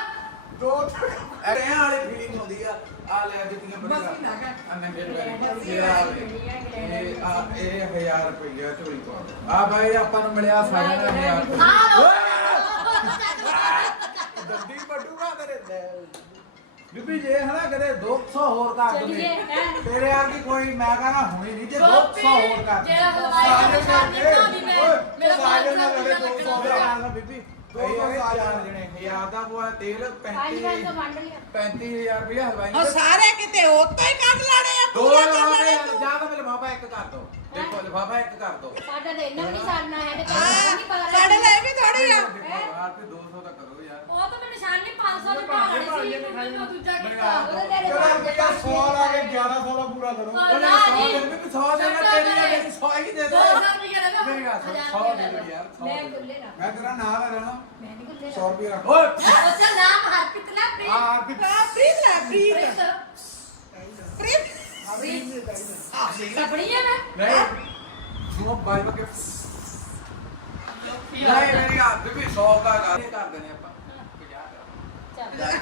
Speaker 1: ਦੋ ਅਰੇ ਇਹ ਵਾਲੀ ਫੀਲਿੰਗ ਹੁੰਦੀ ਆ। ਆ ਲੈ ਜੁੱਤੀਆਂ ਬੜੀ ਆ ਨੰਗੇ ਪੈਰ ਇਹ ਆ ਵੇ। ਇਹ ਆ ਇਹ 1000 ਰੁਪਇਆ ਝੋਲੀ ਤੋਂ ਆ ਭਾਈ ਆਪਾਂ ਨੂੰ ਮਿਲਿਆ ਸਾਰਿਆਂ ਦਾ 1000 ਦੰਦੀ ਪਟੂਗਾ ਤੇਰੇ ਦਿਲ। ਬੀਬੀ ਜੇ ਹਨਾ ਕਦੇ 200 ਹੋਰ ਕਰ
Speaker 6: ਹੈਂ।
Speaker 1: ਤੇਰੇ ਵਰਗੀ ਕੋਈ ਮੈਂ ਕਹਣਾ ਹੁਣੀ ਨਹੀਂ ਜੇ 200 ਹੋਰ ਕਰ
Speaker 5: ਜਿਹੜਾ ਹਲਵਾਈ ਦਾ। ਨਹੀਂ। ਮੇਰਾ ਬਾਲ
Speaker 1: ਨਾਲ
Speaker 5: ਲੱਗਣਾ
Speaker 1: 200 ਦੇ ਦੋ ਚਾਰ ਜਣੇ ਹਜ਼ਾਰ ਦਾ ਪੋਆ ਤੇਲ
Speaker 6: ਆਈ ਗੱਲ
Speaker 1: 35
Speaker 6: ਤਾਂ ਵੰਡ ਲਿਆ।
Speaker 1: 35000 ਰੁਪਇਆ ਹਲਵਾਈ
Speaker 7: ਉਹ ਸਾਰੇ ਕਿਤੇ ਉੱਤੋਂ ਹੀ ਕੱਢ ਲੈਣੇ ਆ
Speaker 1: ਦੋ
Speaker 7: ਪੂਰਾ ਕਰ
Speaker 1: ਲਫਾਫੇ
Speaker 7: ਲੈਣੇ ਤੂੰ।
Speaker 1: ਜਾਂ ਤਾਂ ਲਿਫਾਫਾ ਇੱਕ ਕਰ ਦੋ। ਦੇਖੋ ਲਿਫਾਫਾ ਇੱਕ ਕਰ ਦੋ।
Speaker 6: ਸਾਡਾ ਤਾਂ ਇਹਨਾਂ ਵੀ ਨਹੀਂ ਸਾੜਨਾ ਹੈ ਤੇ
Speaker 7: ਹਾਂ
Speaker 6: ਨਹੀਂ ਪਤਾ
Speaker 7: ਸਾਡੇ ਲਈ ਵੀ ਥੋੜੀ ਆ।
Speaker 1: ਯਾਰ ਤੇ 200 ਦਾ ਕਰੋ ਯਾਰ।
Speaker 5: ਉਹ ਤਾਂ ਮੈਂ ਨਿਸ਼ਾਨ ਨਹੀਂ 500 ਦੇ ਭਾਣੇ ਸੀ ਮੈਨੂੰ ਦੂਜਾ ਕੀਤਾ।
Speaker 1: ਚਲੋ ਰੁਪਇਆ 100 ਲਾ ਕੇ 1100 ਦਾ ਪੂਰਾ ਕਰੋ।
Speaker 5: ਨਾ,
Speaker 1: ਉਹਨੇ
Speaker 5: ਨਾ
Speaker 1: 100
Speaker 5: ਜੀ।
Speaker 1: ਦੇ ਵੀ 100 ਦੇਣਾ ਤੇਰੀ ਆ ਮੇਰੀ 100 ਹੀ ਦੇ ਦੇ।
Speaker 5: ਸੌ ਲੈ ਹਜ਼ਾਰ
Speaker 1: 100
Speaker 5: ਰੁਪਈਆ
Speaker 1: ਦੇ
Speaker 5: ਲੈ
Speaker 1: ਦੇ ਯਾਰ 100
Speaker 6: ਮੈਂ
Speaker 1: ਦੇ ਦੇ।
Speaker 6: ਗੁੱਲੇ ਨਾ
Speaker 1: ਮੈਂ ਤੇਰਾ ਨਾਮ ਹੈ ਰਹਿਣਾ
Speaker 6: ਮੈਂ ਨਹੀਂ ਗੁੱਲੇ
Speaker 1: 100 ਰੁਪਏ ਰੱਖ। ਓਏ!
Speaker 5: ਉਹ ਚਲ ਨਾਮ ਹਰਪ੍ਰੀਤ ਨਾ ਪ੍ਰੀਤ।
Speaker 1: ਆ ਵੀ
Speaker 7: ਆ ਪ੍ਰੀਤ ਲੈ ਪ੍ਰੀਤ।
Speaker 5: ਪ੍ਰੀਤ।
Speaker 7: ਪ੍ਰੀਤ।
Speaker 5: ਸਪਣੀ ਹੈ ਮੈਂ?
Speaker 1: ਨਹੀਂ। ਤੂੰ ਬਾਈ ਬਕੇ ਨਹੀਂ ਮੇਰੀ ਹੱਥ ਵੀ 100 ਦਾ ਕਰ। ਕਰ ਦੇਣੇ ਆਪਾਂ। 50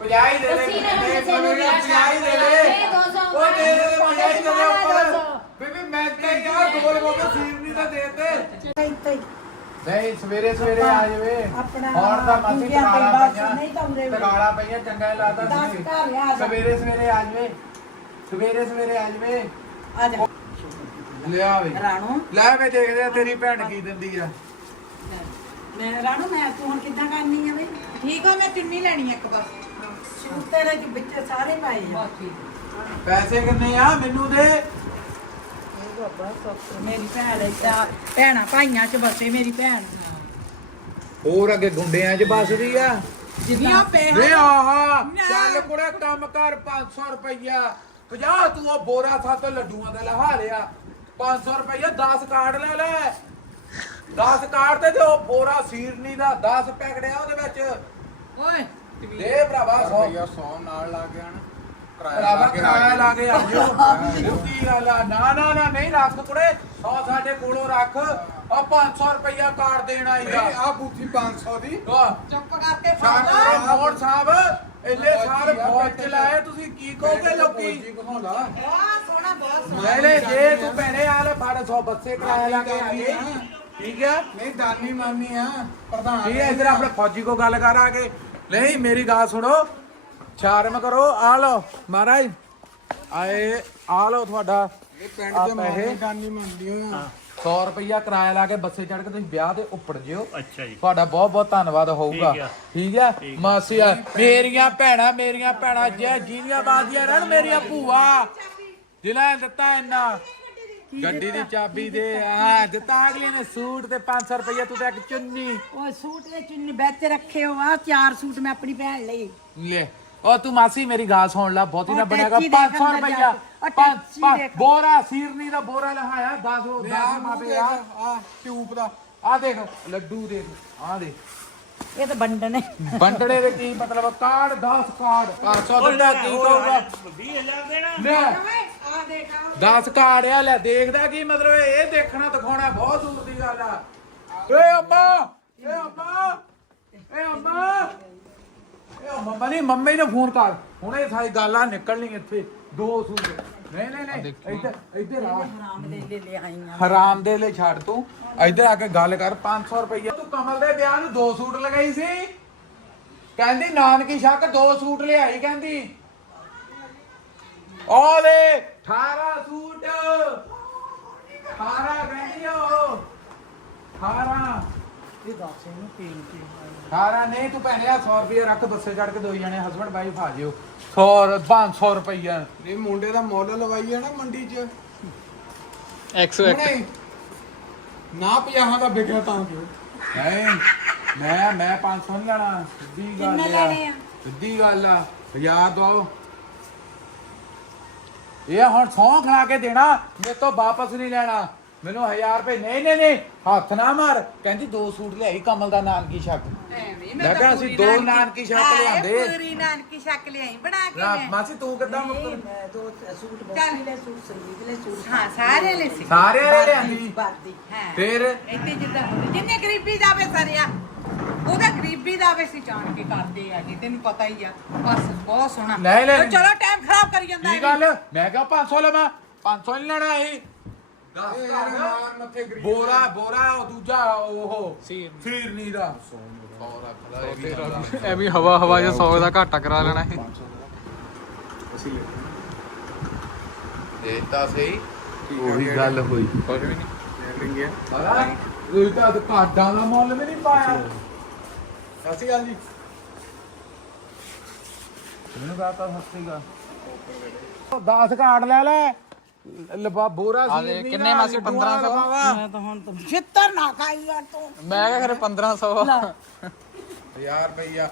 Speaker 1: 50 ਹੀ ਦੇ ਦੇ
Speaker 6: ਅਸੀਂ ਨਾ
Speaker 1: ਨਹੀਂ,
Speaker 6: ਕਿਸੇ ਨੂੰ
Speaker 1: ਪੰਜਾਹ ਹੀ ਦੇ ਦੇ
Speaker 6: ਦੋ। ਸੌ
Speaker 1: ਉਹ ਦੇ ਦੇ 50 ਹੀ ਦੇ ਦੇ ਉੱਪਰ।
Speaker 6: ਸੌ।
Speaker 1: ਬੀਬੀ ਮੈਂ ਤੇ ਕਹਾ ਗੋਲ ਗੋਲ ਸੀਰ ਨਹੀਂ ਤਾਂ ਦੇ ਤੇ ਨਹੀਂ ਸਵੇਰੇ ਸਵੇਰੇ ਆ ਜਾਵੇ।
Speaker 8: ਆਪਣਾ
Speaker 1: ਤਾਂ ਮਾਸੀ ਪਈਆਂ।
Speaker 8: ਨਹੀਂ ਤਾਂ ਉਰੇ ਵੀ।
Speaker 1: ਤਗਾਲਾ ਪਈਆਂ ਚੰਗਾ ਲੱਗਦਾ ਸੀ। ਸਵੇਰੇ ਸਵੇਰੇ ਆ ਜਾਵੇ। ਸਵੇਰੇ ਸਵੇਰੇ ਆ ਜਾਵੇ।
Speaker 8: ਆ ਜਾ।
Speaker 1: ਲਿਆ ਵੇ।
Speaker 8: ਰਾਣੋ।
Speaker 1: ਲੈ ਵੇ ਦੇਖਦੇ ਆ ਤੇਰੀ ਭੈਣ ਕੀ ਦਿੰਦੀ ਆ।
Speaker 8: ਮੈਂ ਰਾਣੋ ਮੈਂ ਤੂੰ ਹੁਣ ਕਿੱਦਾਂ ਕਰਨੀ ਆ ਬਈ
Speaker 7: ਠੀਕ ਆ ਮੈਂ ਚੁੰਨੀ ਲੈਣੀ ਆ ਇੱਕ ਬਸ
Speaker 8: ਸੂਟ ਤੇਰੇ ਚ ਵਿੱਚ ਸਾਰੇ ਪਾਏ ਆ।
Speaker 1: ਪੈਸੇ ਕਿੰਨੇ ਆ? ਮੈਨੂੰ ਦੇ।
Speaker 8: ਮੇਰੀ ਭੈਣ ਏਦਾਂ ਭੈਣਾਂ ਭਾਈਆਂ ਚ ਬਸੇ ਮੇਰੀ ਭੈਣ।
Speaker 1: ਹੋਰ ਅੱਗੇ ਗੁੰਡਿਆਂ 'ਚ ਵੱਸਦੀ ਆ?
Speaker 7: ਜਿੰਨੀਆਂ
Speaker 1: ਵੇ
Speaker 7: ਪੈਸੇ
Speaker 1: ਆਹਾ ਚੱਲ ਕੁੜੇ ਕੰਮ ਕਰ 500 ਰੁਪਈਆ। 50 ਤੂੰ ਉਹ ਬੋਰਾ ਸਾਤੋਂ ਲੱਡੂਆਂ ਦਾ ਲਹਾ ਲਿਆ। 500 ਰੁਪਈਆ 10 ਕਾਰਡ ਲੈ ਲੈ। 10 ਕਾਰਡ ਤੇ ਤੇ ਉਹ ਬੋਰਾ ਸੀਰਨੀ ਦਾ 10 ਪੈਕੜਿਆ ਉਹਦੇ ਵਿੱਚ।
Speaker 7: ਓਏ।
Speaker 1: ਦੇ ਭਰਾਵਾ 100
Speaker 3: ਰੁਪਈਆ 100 ਨਾਲ ਲਾ ਕੇ ਆਣ
Speaker 1: ਭਰਾਵਾ ਕਿਰਾਇਆ ਲਾ ਕੇ ਆ ਜਿਓ ਕੀ ਗੱਲ ਆ ਨਾ ਨਾ ਨਾ ਨਹੀਂ ਰੱਖ ਕੁੜੇ। 100 ਸਾਡੇ ਕੋਲੋਂ ਰੱਖ। ਆ 500 ਰੁਪਈਆ ਕਾਰਡ ਦੇਣ ਆਈ ਆ।
Speaker 4: ਆ ਬੂਥੀ 500 ਦੀ।
Speaker 1: ਵਾਹ।
Speaker 7: ਚੁੱਪ ਕਰਕੇ
Speaker 1: ਸਾਡੇ
Speaker 7: ਫੜਾ
Speaker 1: ਮੋੜ ਸਾਹਿਬ ਇੰਨੇ ਸਾਲ ਫੌਜ ਚ ਲਾਏ। ਤੁਸੀਂ ਕੀ ਕਹੋਗੇ ਲੋਕੀ?
Speaker 4: ਦਿਖਾਉਂਦਾ
Speaker 7: ਬਹੁਤ ਸੋਹਣਾ ਬਹੁਤ ਸੋਹਣਾ।
Speaker 1: ਮੈਨੇ ਜੇ ਤੂੰ ਭੈਣੇ ਆ ਲੈ ਫੜ 100 ਬੱਸੇ ਕਿਰਾਇਆ ਲਾ ਕੇ ਆ। ਗਈ ਠੀਕ ਹੈ
Speaker 4: ਨਹੀਂ ਦਾਨੀ ਮਾਨੀ ਆ ਪ੍ਰਧਾਨ
Speaker 1: ਠੀਕ ਹੈ ਇਧਰ ਆਪਣੇ ਫੌਜੀ ਕੋ ਗੱਲ ਕਰ ਆ ਕੇ। ਨਹੀਂ ਮੇਰੀ ਗੱਲ ਸੁਣੋ। ਸ਼ਰਮ ਕਰੋ ਆ ਲਓ ਮਹਾਰਾਜ। ਆਏ ਆ ਲਓ ਤੁਹਾਡਾ।
Speaker 4: ਇਹ ਪਿੰਡ ਦੇ? ਮਾਮੇ ਗਾਨੀ ਮੰਨਦੀ ਹੋ
Speaker 1: 100 ਰੁਪਈਆ ਕਿਰਾਇਆ ਲਾ ਕੇ ਬੱਸੇ ਚੜ ਕੇ ਤੁਸੀਂ ਵਿਆਹ ਤੇ ਉੱਪੜ ਜਿਓ।
Speaker 9: ਅੱਛਾ ਜੀ।
Speaker 1: ਤੁਹਾਡਾ ਬਹੁਤ ਬਹੁਤ ਧੰਨਵਾਦ ਹੋਊਗਾ।
Speaker 9: ਠੀਕ ਆ।
Speaker 1: ਠੀਕ ਆ? ਮਾਸੀ ਆ ਮੇਰੀਆਂ ਭੈਣਾਂ ਮੇਰੀਆਂ ਭੈਣਾਂ ਜੈ ਜੀਵੀਆਂ ਬਾਦੀਆਂ ਰਹਿਣ ਮੇਰੀਆਂ ਭੂਆ। ਜਿਨ੍ਹਾਂ ਨੇ ਦਿੱਤਾ ਇੰਨਾ। ਗੱਡੀ ਦੀ ਚਾਬੀ ਦੇ ਆ ਦਿੱਤਾ ਅਗਲੀ ਨੇ ਸੂਟ ਤੇ 500 ਰੁਪਈਆ ਤੂੰ ਤੇ ਇੱਕ ਚੁੰਨੀ।
Speaker 8: ਉਹ ਸੂਟ ਦੇ ਚੁੰਨੀ ਵਿੱਚ ਰੱਖੇ ਹੋ ਆ ਚਾਰ ਸੂਟ ਮੈਂ ਆਪਣੀ ਭੈਣ ਲਈ।
Speaker 1: ਲੈ ਉਹ ਤੂੰ ਮਾਸੀ ਮੇਰੀ ਗੱਲ ਸੁਣ ਲੈ ਬਹੁਤੀ ਨਾ
Speaker 8: ਉਹ
Speaker 1: ਬਣੇਗਾ
Speaker 8: ਟੈਚੀ ਦੇਖ
Speaker 1: 500
Speaker 8: ਅੰਦਰ
Speaker 1: ਰੁਪਈਆ
Speaker 8: ਜਾ ਕੇ। ਉਹ ਟੈਚੀ ਦੇਖ।
Speaker 1: ਬੋਰਾ ਸੀਰਨੀ ਦਾ ਬੋਰਾ ਲਹਾਇਆ 10
Speaker 4: ਆ
Speaker 1: 10 ਮਾਪੇ ਆ।
Speaker 4: ਆ ਟਿਊਬ ਦਾ।
Speaker 1: ਆ ਦੇਖ ਲੱਡੂ ਦੇਖ ਆ ਦੇਖ।
Speaker 8: ਇਹ ਤਾਂ ਬੰਡਨ ਹੈ।
Speaker 1: ਬੰਟੜੇ ਦੇ ਕੀ ਮਤਲਬ? Card 10 card. 500 ਦਿੱਤਾ ਕੀ ਕਹੂਗਾ?
Speaker 9: 20000 ਦੇਣਾ
Speaker 1: ਲੈ।
Speaker 7: ਆ ਦੇਖ ਆ
Speaker 1: 10 ਕਾਰਡ ਆ ਲੈ ਦੇਖਦਾ ਕੀ ਮਤਲਬ ਇਹ ਦੇਖਣਾ ਦਿਖਾਉਣਾ ਬਹੁਤ ਦੂਰ ਦੀ ਗੱਲ ਆ। ਏ ਅੰਮਾ ਏ ਅੰਮਾ ਏ ਅੰਮਾ। ਏ ਮੰਮਾ ਨਹੀਂ ਮੰਮੀ ਨੂੰ ਫੋਨ ਕਰ। ਹੁਣੇ ਸਾਰੀ ਗੱਲ ਨਿਕਲਣੀ ਇੱਥੇ ਦੋ ਸੂਟ। ਨਹੀਂ ਨਹੀਂ ਨਹੀਂ ਇੱਧਰ ਇੱਧਰ ਆ।
Speaker 8: ਨਾਮ ਦੇ ਲੈ ਲੈ ਆਈਆਂ
Speaker 1: ਹਰਾਮ ਦੇ ਲਈ ਛੱਡ ਤੂੰ। ਇੱਧਰ ਆ ਕੇ ਗੱਲ ਕਰ 500 ਰੁਪਈਆ। ਤੂੰ ਕਮਲ ਦੇ ਵਿਆਹ ਨੂੰ ਦੋ ਸੂਟ ਲਗਾਈ ਸੀ? ਕਹਿੰਦੀ ਨਾਨਕੀ ਸ਼ੱਕ ਦੋ ਸੂਟ ਲਿਆਈ ਕਹਿੰਦੀ। ਦੇ 18 ਸੂਟ। 18 ਕਹਿੰਦੀ ਉਹ। 18
Speaker 8: ਇਹ ਦੱਸ ਇਹਨੂੰ ਪੀਣ ਕੀ
Speaker 1: 18 ਨਹੀਂ ਤੂੰ ਭੈਣੇ ਆ 100 ਰੁਪਏ ਰੱਖ ਬੱਸੇ ਚੜ ਕੇ ਦੋਈ ਜਾਣੇ ਹਸਬੰਡ ਵਾਈਫ ਆ ਜਿਓ। 100 500 ਰੁਪਈਆ।
Speaker 4: ਇਹ ਮੁੰਡੇ ਦਾ ਮੁੱਲ ਲਵਾਈ ਆ ਨਾ ਮੰਡੀ 'ਚ।
Speaker 3: 101
Speaker 4: ਹੁਣੇ ਨਾ 50 ਦਾ ਵਿਕਿਆ ਤਾਂ ਕਿਉਂ?
Speaker 1: ਨਹੀਂ ਮੈਂ ਮੈਂ 500 ਨਹੀਂ ਲੈਣਾ ਸਿੱਧੀ ਗੱਲ
Speaker 8: ਕਿੰਨੇ
Speaker 1: ਆ।
Speaker 8: ਲੈਣੇ ਆ?
Speaker 1: ਸਿੱਧੀ ਗੱਲ ਆ ਹਜ਼ਾਰ ਦਵਾਓ। ਇਹ ਹੁਣ ਸੌਂ ਖਾ ਕੇ ਦੇਣਾ ਮੇਰੇ ਤੋਂ ਵਾਪਸ ਨਹੀਂ ਲੈਣਾ। ਮੈਨੂੰ 1000 ਰੁਪਏ ਨਹੀਂ ਨਹੀਂ ਨਹੀਂ ਹੱਥ ਨਾ ਮਾਰ। ਕਹਿੰਦੀ ਦੋ ਸੂਟ ਲਿਆਈ ਕਮਲ ਦਾ ਨਾਨਕੀ ਸ਼ੱਕ
Speaker 7: ਐਵੇਂ
Speaker 1: ਮੈਂ ਕਿਹਾ ਅਸੀਂ ਦੋ ਨਾਨਕੀ ਸ਼ੱਕ ਲਿਆਂਦੇ।
Speaker 7: ਪੂਰੀ ਨਾਨਕੀ ਸ਼ੱਕ ਲਿਆਈ ਬਣਾ ਕੇ
Speaker 1: ਨਾ,
Speaker 7: ਮੈਂ।
Speaker 1: ਮਾਸੀ ਤੂੰ ਕਿੱਦਾਂ ਮੁੱਕ
Speaker 8: ਮੈਂ ਦੋ ਸੂਟ ਬੋਲੀ ਲੈ ਸੂਟ ਸੰਗੀਤ ਲੈ ਸੂਟ
Speaker 7: ਹਾਂ ਸਾਰੇ ਲੈ ਸੀ।
Speaker 1: ਸਾਰੇ ਲਿਆਂਦੀ
Speaker 8: ਬਾਦੀ
Speaker 7: ਹਾਂ।
Speaker 1: ਫਿਰ?
Speaker 7: ਇੱਥੇ ਜਿੱਦਾਂ ਹੁੰਦੇ ਜਿੰਨੇ ਗਰੀਬੀ ਜਾਵੇ ਸਰਿਆ ਉਹਦਾ ਗਰੀਬੀ ਦਾ ਵੇ ਸੀ ਜਾਣ ਕੇ ਕਰਦੇ ਆ ਜੀ ਤੈਨੂੰ ਪਤਾ ਹੀ ਆ। ਬਸ ਬਹੁਤ ਸੋਹਣਾ।
Speaker 1: ਨਹੀਂ, ਨਹੀਂ।
Speaker 7: ਤੇ ਚਲੋ ਟਾਈਮ ਖਰਾਬ ਕਰੀ ਜਾਂਦਾ
Speaker 1: ਕੀ
Speaker 7: ਇਹ
Speaker 1: ਗੱਲ? ਮੈਂ ਕਿਹਾ 500 ਲਵਾਂ 500 ਨਹੀਂ ਲੈਣਾ ਇਹ।
Speaker 4: ਇਹ ਯਾਰ ਮਾਰ ਮੱਥੇ ਗਰੀਬ
Speaker 1: ਬੋਰਾ ਬੋਰਾ ਉਹ ਦੂਜਾ ਉਹ ਸੀਰਨੀ ਦਾ ਬੋਰਾ ਖੜਾ ਇਹ ਵੀ ਆ।
Speaker 3: ਐਵੇਂ ਹਵਾ ਹਵਾ ਜਾਂ 100 ਦਾ ਘਾਟਾ ਕਰਾ ਲੈਣਾ ਇਹ।
Speaker 1: ਦੇਤਾ ਸਹੀ। ਉਹੀ ਗੱਲ ਹੋਈ।
Speaker 3: ਕੁਝ ਵੀ ਨਹੀਂ।
Speaker 4: ਰਿੰਗਿਆ
Speaker 1: ਪਤਾ ਇਹ ਤਾਂ ਕਾਡਾਂ ਦਾ ਮੁੱਲ ਵੀ ਨਹੀਂ ਪਾਇਆ।
Speaker 4: ਸਤਿ ਸ਼੍ਰੀ ਅਕਾਲ ਜੀ।
Speaker 1: ਮੈਨੂੰ ਕਹਤਾ ਸਸਤੀ ਗਾ 10 ਕਾਰਡ ਲੈ ਲੈ। ਲਬਾ ਬੋਰਾ ਸੀ
Speaker 3: ਕਿੰਨੇ ਮਾਸੀ? 1500?
Speaker 8: ਮੈਂ ਤਾਂ ਹੁਣ ਤਾਂ ਛਿੱਤਰ ਨਾ ਖਾਈ ਯਾਰ ਤੂੰ।
Speaker 3: ਮੈਂ ਕਿਹਾ ਖਰੇ 1500
Speaker 4: 1000 ਰੁਪਈਆ।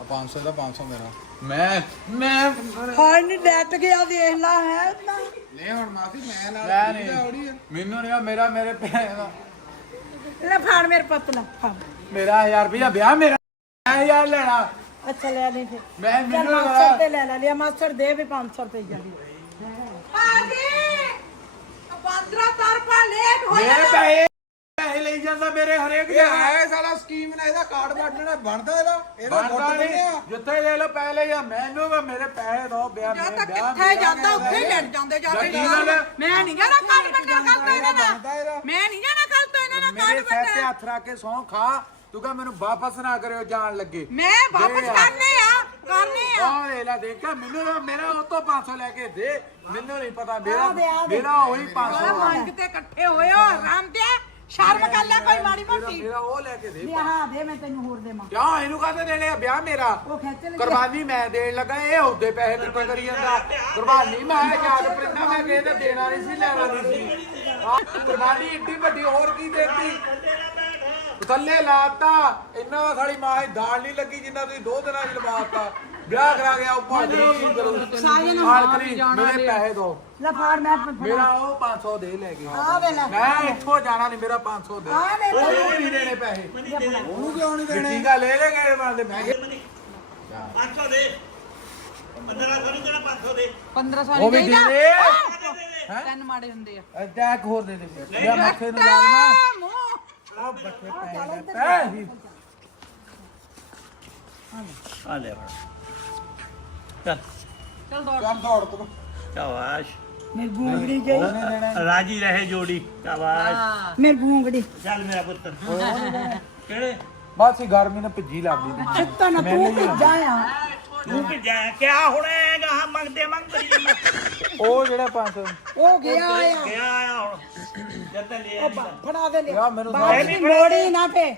Speaker 4: ਆ 500 ਦਾ 500 ਮੇਰਾ।
Speaker 1: ਮੈਂ ਮੈਂ
Speaker 8: ਹਾਏ ਨਹੀਂ ਡੱਟ ਗਿਆ ਦੇਖ ਲੈ ਹੈ ਤਾਂ
Speaker 4: ਨਹੀਂ ਹੁਣ ਮਾਸੀ ਮੈਂ ਨਾਲ
Speaker 1: ਨਹੀਂ।
Speaker 4: ਆ।
Speaker 1: ਮੈਨੂੰ ਨਹੀਂ ਮੇਰਾ ਮੇਰੇ ਪੈਸੇ ਦਾ।
Speaker 8: ਲੈ ਫੜ ਮੇਰੇ ਪੁੱਤ ਲੈ ਫੜ।
Speaker 1: ਮੇਰਾ 1000 ਰੁਪਇਆ ਵਿਆਹ ਮੇਰਾ। ਮੈਂ ਹਜ਼ਾਰ ਲੈਣਾ।
Speaker 8: ਅੱਛਾ ਲੈ ਲਈ ਫਿਰ।
Speaker 1: ਮੈਂ
Speaker 8: ਚੱਲ
Speaker 1: ਮੈਨੂੰ
Speaker 8: ਮਾਸਟਰ
Speaker 1: ਲਗਾ
Speaker 8: ਤੇ ਲੈ ਲੈ ਲਿਆ ਮਾਸਟਰ ਦੇ ਵੀ 500 ਰੁਪਏ ਦੀ।
Speaker 7: ਭਾਜੀ 15 ਤਰਫਾ ਲੇਟ ਹੋ
Speaker 1: ਮੇਰੇ ਪੈਸੇ ਪੈਸੇ ਲਈ ਜਾਂਦਾ ਮੇਰੇ ਹਰੇਕ
Speaker 4: ਇਹ
Speaker 1: ਜਗ੍ਹਾ।
Speaker 4: ਹੈ ਸਾਲਾ ਸਕੀਮ ਨੇ ਇਹਦਾ ਕਾਰਡ ਵੱਢਣਾ ਬਣਦਾ ਇਹਦਾ। ਇਹਦਾ
Speaker 1: ਬਣਦਾ
Speaker 4: ਫੁੱਟ
Speaker 1: ਨਹੀਂ।
Speaker 4: ਨਹੀਂ
Speaker 1: ਜਿੱਥੇ ਲੈ ਲਓ ਪੈਸੇ ਲਈ ਆ। ਮੈਨੂੰ ਵੀ ਮੇਰੇ ਪੈਸੇ ਦੋ ਵਿਆਹ
Speaker 7: ਜਾਂ ਤਾਂ ਕਿੱਥੇ ਜਾਂਦਾ ਉੱਥੇ ਹੀ। ਲੜ ਜਾਂਦੇ ਜਾ ਕੇ
Speaker 1: ਗੱਲ ਹੈ?
Speaker 7: ਮੈਂ ਨਹੀਂ ਜਾਣਾ ਕੱਲ ਬੰਦਾ ਤੋਂ ਇਹਨਾਂ
Speaker 4: ਬਣਦਾ ਇਹਦਾ।
Speaker 7: ਨਾਲ ਮੈਂ ਨਹੀਂ ਜਾਣਾ ਤੋਂ ਇਹਨਾਂ ਨਾਲ
Speaker 1: ਮੇਰੇ
Speaker 7: ਕੱਲ
Speaker 1: ਸਿਰ ਤੇ
Speaker 7: ਬੰਦਾ
Speaker 1: ਹੱਥ ਰੱਖ ਕੇ ਸੌਂ ਖਾ। ਤੂੰ ਕਹ ਮੈਨੂੰ ਵਾਪਸ ਨਾ ਕਰਿਓ ਜਾਣ ਲੱਗੇ।
Speaker 7: ਮੈਂ ਵਾਪਸ
Speaker 1: ਦੇ ਆ।
Speaker 7: ਕਰਨੇ ਆ ਕਰਨੇ ਆ।
Speaker 1: ਆਹ ਲੈ ਲੈ ਦੇਖਾ ਮੈਨੂੰ ਨਾ ਮੇਰਾ ਉਹ ਤੋਂ 500 ਲੈ ਕੇ ਦੇ। ਮੈਨੂੰ ਨਹੀਂ ਪਤਾ ਮੇਰਾ
Speaker 8: ਆ ਦੇ, ਆ ਦੇ।
Speaker 1: ਮੇਰਾ ਉਹੀ 500
Speaker 7: ਉਹ ਮੰਗ ਤੇ ਇਕੱਠੇ ਹੋਏ ਹੋ ਆਰਾਮ ਤੇ ਸ਼ਰਮ ਕਰ ਲੈ ਕੋਈ ਮਾੜੀ ਮੋਟੀ।
Speaker 1: ਮੇਰਾ ਉਹ ਲੈ ਕੇ ਦੇ
Speaker 8: ਲਿਆ ਹਾਂ ਦੇ ਮੈਂ ਤੈਨੂੰ ਹੋਰ ਦੇਵਾਂ।
Speaker 1: ਕਿਉਂ? ਇਹਨੂੰ ਕਾਹਦੇ ਦੇਣੇ ਆ? ਵਿਆਹ ਮੇਰਾ।
Speaker 8: ਉਹ ਖਿੱਚ ਲੈ।
Speaker 1: ਕੁਰਬਾਨੀ ਮੈਂ ਦੇਣ ਲੱਗਾ ਇਹ ਉਹਦੇ ਪੈਸੇ ਕਿੱਥੇ ਕਰੀ ਜਾਂਦਾ? ਕੁਰਬਾਨੀ ਮੈਂ ਯਾਦ ਪਰਿੰਦਾ ਮੈਂ ਕਿਹਦਾ ਦੇਣਾ ਨਹੀਂ ਸੀ ਲੈਣਾ ਨਹੀਂ ਸੀ। ਆਹ, ਕੁਰਬਾਨੀ ਏਡੀ ਵੱਡੀ ਹੋਰ ਕੀ ਦੇਤੀ? ਥੱਲੇ ਲਾਤਾ ਇੰਨਾ ਸਾਲੀ ਮਾਂ ਦੀ ਦਾਲ ਨਹੀਂ ਲੱਗੀ ਜਿੰਨਾ ਤੁਸੀਂ ਦੋ ਦਿਨਾਂ ਚ ਲਵਾਤਾ। ਵਿਆਹ ਕਰਾ ਗਿਆ ਉਹ ਭਾਜੀ ਕਰੋ
Speaker 8: ਸਾਜਨ
Speaker 1: ਆਖਰੀ ਮੇਰੇ ਪੈਸੇ ਦੋ।
Speaker 8: ਲੈ ਫੜ ਮੈਂ
Speaker 1: ਮੇਰਾ ਉਹ 500 ਦੇ ਲੈ ਕੇ
Speaker 8: ਆ ਵੇ ਲੈ
Speaker 1: ਮੈਂ ਇੱਥੋਂ ਜਾਣਾ ਨਹੀਂ ਮੇਰਾ 500 ਦੇ।
Speaker 8: ਆ ਲੈ
Speaker 1: ਉਹ ਨਹੀਂ ਦੇਣੇ ਪੈਸੇ।
Speaker 4: ਉਹਨੂੰ ਕਿਉਂ ਨਹੀਂ ਦੇਣੇ?
Speaker 1: ਠੀਕ ਆ ਲੈ ਲੈ ਗਏ ਬੰਦੇ ਮੈਂ ਕਿਹਾ
Speaker 9: 500 ਦੇ। 1500 ਨਹੀਂ ਦੇਣਾ 500 ਦੇ।
Speaker 7: 1500
Speaker 1: ਉਹ ਵੀ ਦੇ ਦੇ।
Speaker 7: ਤਿੰਨ ਮਾੜੇ ਹੁੰਦੇ ਆ।
Speaker 1: ਅਟੈਕ ਹੋਰ ਦੇ ਦੇ। ਜਾਂ ਮੱਥੇ ਨੂੰ ਲੱਗਣਾ
Speaker 7: ਮੂੰਹ
Speaker 1: ਉਹ ਬੱਚੇ ਪੈਸੇ ਦੇ ਪੈਸੇ
Speaker 9: ਆ ਲੈ ਫੜ ਚੱਲ
Speaker 7: ਚਲ ਦੌੜ
Speaker 4: ਕੰਮ ਦੌੜ ਤੂੰ
Speaker 9: ਸ਼ਾਬਾਸ਼
Speaker 8: ਮੇਰੀ ਗੂੰਗੜੀ ਗਈ
Speaker 1: ਉਹਨੇ ਦੇਣਾ
Speaker 9: ਰਾਜੀ ਰਹੇ ਜੋੜੀ ਸ਼ਾਬਾਸ਼
Speaker 8: ਮੇਰੀ ਗੂੰਗੜੀ
Speaker 9: ਚੱਲ ਮੇਰਾ ਪੁੱਤ ਕਿਹੜੇ
Speaker 1: ਬਸ ਹੀ ਗਰਮੀ ਨਾਲ ਭਿੱਜੀ ਲੱਗਦੀ। ਸੀ
Speaker 8: ਛਿੱਤਰ ਨਾ ਤੂੰ ਭੱਜਾ ਆ।
Speaker 9: ਤੂੰ ਕਿ ਜਾ ਕਿਆ ਹੁਣੇਗਾ ਮੰਗਦੇ ਮੰਗਦੇ ਜਾਂਦਾ
Speaker 1: ਉਹ ਜਿਹੜਾ 500
Speaker 8: ਉਹ ਗਿਆ ਆ
Speaker 9: ਗਿਆ ਆ ਹੁਣ। ਜਦ ਤੱਕ ਲਿਆ
Speaker 8: ਫੜਾ ਦੇ ਲਿਆ।
Speaker 1: ਮੈਨੂੰ
Speaker 8: ਮੋੜੀ ਨਾ ਫੇ।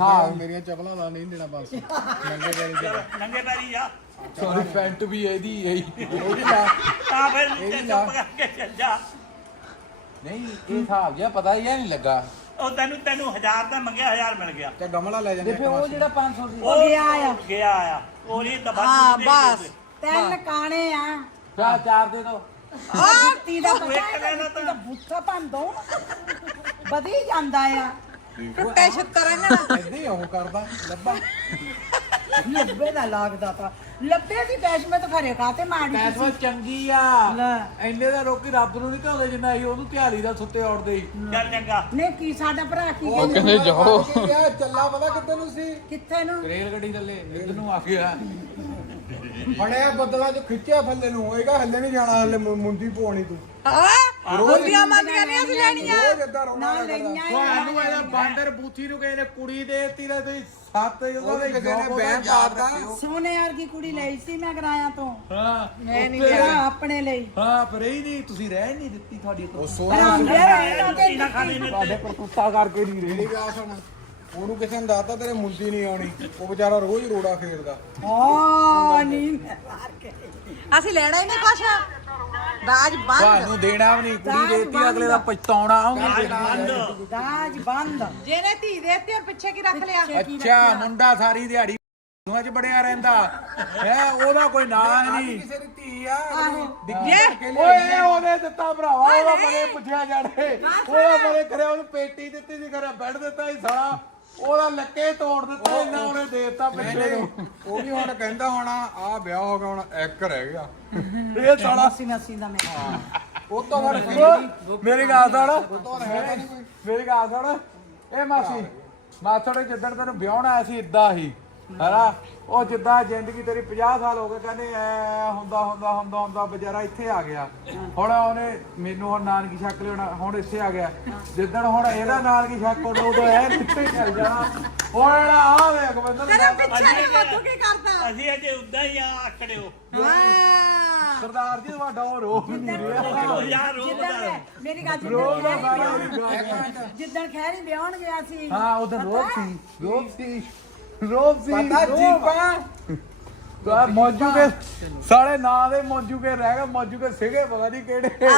Speaker 4: ਹਾਂ। ਮੇਰੀਆਂ ਚਪਲਾਂ ਦਾ ਨਹੀਂ ਦੇਣਾ ਬਸ। ਨੰਗੇ ਪੈਰੀ
Speaker 9: ਚਲੋ, ਨੰਗੇ ਪੈਰੀ ਜਾ
Speaker 1: ਸੌਰੀ ਪੈਂਟ ਵੀ ਇਹਦੀ ਹੈ
Speaker 4: ਉਹਦੀ ਲਾ।
Speaker 9: ਤਾਂ ਫਿਰ ਤੇ ਚੁੱਪ ਕਰਕੇ ਚੱਲ ਜਾ।
Speaker 1: ਨਹੀਂ ਇਹ ਹਿਸਾਬ ਜਿਹਾ ਪਤਾ ਹੀ ਨਹੀਂ ਲੱਗਾ।
Speaker 9: ਉਹ ਤੈਨੂੰ ਤੈਨੂੰ ਹਜ਼ਾਰ ਦਾ ਮੰਗਿਆ ਹਜ਼ਾਰ ਮਿਲ ਗਿਆ।
Speaker 4: ਤੇ ਗਮਲਾ ਲੈ ਜਾਂਦੇ
Speaker 1: ਤੇ ਫਿਰ ਉਹ ਜਿਹੜਾ 500 ਸੀ
Speaker 9: ਉਹ
Speaker 8: ਗਿਆ ਆ।
Speaker 9: ਗਿਆ ਆ। ਉਹ ਨਹੀਂ ਤਾਂ
Speaker 7: ਹਾਂ
Speaker 9: ਦੇ
Speaker 7: ਬਸ।
Speaker 9: ਦੇ।
Speaker 8: ਤਿੰਨ ਕਾਣੇ ਆ।
Speaker 1: ਚਾਰ ਚਾਰ ਦੇ ਦੋ।
Speaker 8: ਆ ਤੀ ਦਾ ਪਤਾ
Speaker 9: ਤਾਂ।
Speaker 8: ਬੁੱਥਾ ਭੰਦੋ ਵਧੀ ਜਾਂਦਾ ਆ।
Speaker 7: ਟੁੱਟੇ ਛਿੱਤਰ ਇਹਨਾਂ
Speaker 4: ਹੀ ਉਹ ਕਰਦਾ ਲੱਭਾ।
Speaker 8: ਲੱਭੇ ਦਾ ਲੱਗਦਾ ਤਾ। ਲੱਭੇ ਦੀ ਬੈਸ਼ ਮੈਂ ਤਾਂ ਘਰੇ ਕਾਤੇ ਮਾਰੀ
Speaker 1: ਪੈਸਵਾ ਚੰਗੀ ਆ।
Speaker 8: ਲੈ।
Speaker 1: ਇੰਨੇ ਦਾ ਰੋਕੀ ਰੱਬ ਨੂੰ ਨਹੀਂ ਧਾਉਂਦੇ ਜਿੰਨਾ ਅਸੀਂ ਉਹਨੂੰ ਧਿਆਲੀ ਦਾ ਸੁੱਤੇ ਔੜਦੇ ਹੀ।
Speaker 9: ਚੱਲ ਚੰਗਾ।
Speaker 8: ਨੇ ਕੀ ਸਾਡਾ ਭਰਾ ਕੀ
Speaker 4: ਉਹ ਕਹਿੰਦੇ? ਜਾਓ। ਚੱਲਾ ਪਤਾ ਕਿੱਥੇ ਨੂੰ ਸੀ?
Speaker 8: ਕਿੱਥੇ ਨੂੰ?
Speaker 1: ਰੇਲ ਗੱਡੀ ਥੱਲੇ ਇੱਧਰ ਨੂੰ ਆ ਗਿਆ
Speaker 4: ਫੜਿਆ ਬੱਦਲਾਂ ਚ ਖਿੱਚਿਆ ਥੱਲੇ ਨੂੰ। ਹੋਏਗਾ ਹੱਲੇ ਨਹੀਂ ਜਾਣਾ ਹੱਲੇ ਮੁ- ਮੁੰਡੀ ਪਵਾਉਣੀ ਤੂੰ।
Speaker 7: ਹਾਂ? ਰੋਟੀਆਂ ਮੰਗਦੀਆਂ ਨਹੀਂ ਅਸੀਂ ਲੈਣੀਆਂ।
Speaker 4: ਰੋਜ਼ ਏਦਾਂ ਰੋਣਾ
Speaker 8: ਨਾ
Speaker 4: ਲੱਗਦਾ।
Speaker 8: ਲਈਆਂ
Speaker 1: ਤੁਹਾਨੂੰ ਇਹਦਾ ਬਾਂਦਰ ਬੂਥੀ ਨੂੰ ਕਹਿੰਦੇ ਕੁੜੀ ਦੇਤੀ ਤੇ ਤੁਸੀਂ ਸੱਤ ਉਹਦਾ
Speaker 4: ਉਹਦੇ
Speaker 1: ਦੇ
Speaker 4: ਕਿਸੇ ਨੇ ਬਹਿ ਪਾਤਾ।
Speaker 8: ਸੋਨੇ ਵਰਗੀ ਕੁੜੀ ਲਈ ਸੀ ਮੈਂ ਕਿਰਾਇਆ ਤੋਂ।
Speaker 1: ਹਾਂ
Speaker 7: ਮੈਂ ਨਹੀਂ
Speaker 8: ਤੇਰਾ ਆਪਣੇ ਲਈ।
Speaker 1: ਹਾਂ ਪਰ ਇਹ ਨਹੀਂ ਤੁਸੀਂ ਰਹਿ ਨਹੀਂ ਦਿੱਤੀ ਤੁਹਾਡੀ
Speaker 4: ਉਹ
Speaker 1: ਤੋਂ
Speaker 4: ਸੋਨਾ
Speaker 9: ਰੋਟੀ ਨਾ ਖਾਣੀ ਨੇ
Speaker 1: ਤੁਹਾਡੇ ਕਰਤੂਤਾ ਕਰਕੇ ਨਹੀਂ ਰਹੇ।
Speaker 4: ਮੇਰੀ ਗੱਲ ਸੁਣ। ਉਹਨੂੰ ਕਿਸੇ ਨੇ ਦੱਸਤਾ ਤੇਰੇ ਮੁੰਡੀ ਨਹੀਂ ਆਉਣੀ। ਉਹ ਵਿਚਾਰਾ ਰੋਜ਼ ਰੋੜਾ ਫੇਰਦਾ
Speaker 8: ਮਾਰ ਕੇ।
Speaker 7: ਅਸੀਂ ਲੈਣਾ ਹੀ ਨਹੀਂ ਕੁਛ। ਦਾਜ ਬੰਦ।
Speaker 1: ਤੁਹਾਨੂੰ ਦੇਣਾ ਵੀ ਨਹੀਂ ਕੁੜੀ ਦੇਤੀ ਅਗਲੇ ਦਾ ਪਛਤਾਉਣਾ ਆਉਂਗਾ
Speaker 8: ਦਾਜ ਬੰਦ।
Speaker 7: ਜਿਹਨੇ ਧੀ ਦੇਤੀ ਔਰ ਪਿੱਛੇ ਕੀ ਰੱਖ ਲਿਆ?
Speaker 1: ਅੱਛਾ ਮੁੰਡਾ ਸਾਰੀ ਦਿਹਾੜੀ ਨੂੰ ਚ ਬੜਿਆ ਰਹਿੰਦਾ। ਹੈ ਉਹਦਾ ਕੋਈ ਨਾਂ ਨਹੀਂ।
Speaker 4: ਕਿਸੇ ਦੀ ਧੀ ਆ
Speaker 1: ਜੇ ਓਏ ਉਹਨੇ ਦਿੱਤਾ ਭਰਾਵਾ ਉਹਦਾ ਬੜੇ ਪੁੱਛਿਆ ਜਾਣੇ। ਉਹਦਾ ਬੜੇ ਕਰਿਆ ਉਹਨੂੰ ਪੇਟੀ ਦਿੱਤੀ ਸੀ ਕਰਿਆ ਬੈੱਡ ਦਿੱਤਾ ਸੀ ਸਾਲਾ। ਉਹਦਾ ਲੱਕੇ ਤੋੜ ਦਿੱਤਾ ਇੰਨਾ ਉਹਨੇ ਦੇਤਾ ਪਿੱਛੇ ਨੂੰ।
Speaker 4: ਉਹ ਵੀ ਹੁਣ ਕਹਿੰਦਾ ਹੋਣਾ ਆ ਵਿਆਹ ਹੋ ਗਿਆ ਹੁਣ ਇੱਕ ਰਹਿ ਗਿਆ।
Speaker 1: ਇਹ ਸਾਲਾ
Speaker 8: ਅਸੀਂ ਨਸੀ ਦਾ ਮੈਂ
Speaker 4: ਉਹ ਤੋਂ ਵੜ
Speaker 1: ਮੇਰੀ ਗੱਲ ਸੁਣ। ਮੇਰੀ ਗੱਲ ਸੁਣ। ਇਹ ਮਾਸੀ ਮਾਸੜ ਜਿੱਦਣ ਤੈਨੂੰ ਵਿਆਹਣਾ ਆਇਆ ਸੀ ਇਦਾਂ ਹੀ। ਹੈਨਾ? ਉਹ ਜਿੱਦਾਂ ਜ਼ਿੰਦਗੀ ਤੇਰੀ 50 ਸਾਲ ਹੋ ਗਏ ਕਹਿੰਦੇ ਐ ਹੁੰਦਾ ਹੁੰਦਾ ਹੁੰਦਾ ਹੁੰਦਾ ਵਿਚਾਰਾ ਇੱਥੇ ਆ ਗਿਆ। ਹੁਣ ਉਹਨੇ ਮੈਨੂੰ ਹੁਣ ਨਾਨਕੀ ਛੱਕ ਲਿਆਉਣਾ ਹੁਣ ਇੱਥੇ ਆ ਗਿਆ। ਜਿੱਦਣ ਹੁਣ ਇਹਦਾ ਨਾਨਕੀ ਛੱਕ ਹੋਣਾ ਉਦੋਂ ਇਹ ਇੱਥੇ ਚੱਲ ਜਾਣਾ? ਹੁਣ ਆ ਵੇਖ ਬੰਦਰ
Speaker 7: ਤੇਰਾ ਪਿੱਛੇ ਨਹੀਂ ਵਾਧੂ ਕੀ ਕਰਦਾ।
Speaker 9: ਅਸੀਂ ਅਜੇ ਉਦਾਂ ਹੀ ਆ ਆਕੜਿਓ।
Speaker 1: ਸਰਦਾਰ ਜੀ ਤੁਹਾਡਾ ਉਹ ਰੋਹ ਨਹੀਂ ਰਿਹਾ।
Speaker 9: ਉਹ ਯਾਰ ਰੋਜ਼
Speaker 8: ਜਿੱਦਣ ਮੇਰੀ ਗੱਲ
Speaker 1: ਰੋਹ ਦਾ
Speaker 8: ਜਿੱਦਣ
Speaker 1: ਸਾਰਾ ਉਹਦੀ ਗੱਲ।
Speaker 8: ਜਿੱਦਣ ਖੈਰੀ ਵਿਆਹਣ ਗਿਆ ਸੀ
Speaker 1: ਹਾਂ ਉਧਰ ਰੋਹ ਸੀ ਰੋਹ ਸੀ। ਸੀ
Speaker 4: ਪਤਾ
Speaker 1: ਰੋਹ।
Speaker 4: ਜੀਪਾ
Speaker 1: ਤਾਂ ਮੌਜੂ ਕੇ ਸਾਲੇ ਨਾਂ ਦੇ ਮੌਜੂ ਕੇ ਰਹਿ ਗਏ ਮੌਜੂ ਕੇ ਸਿਗੇ ਪਤਾ ਨਹੀਂ ਕਿਹੜੇ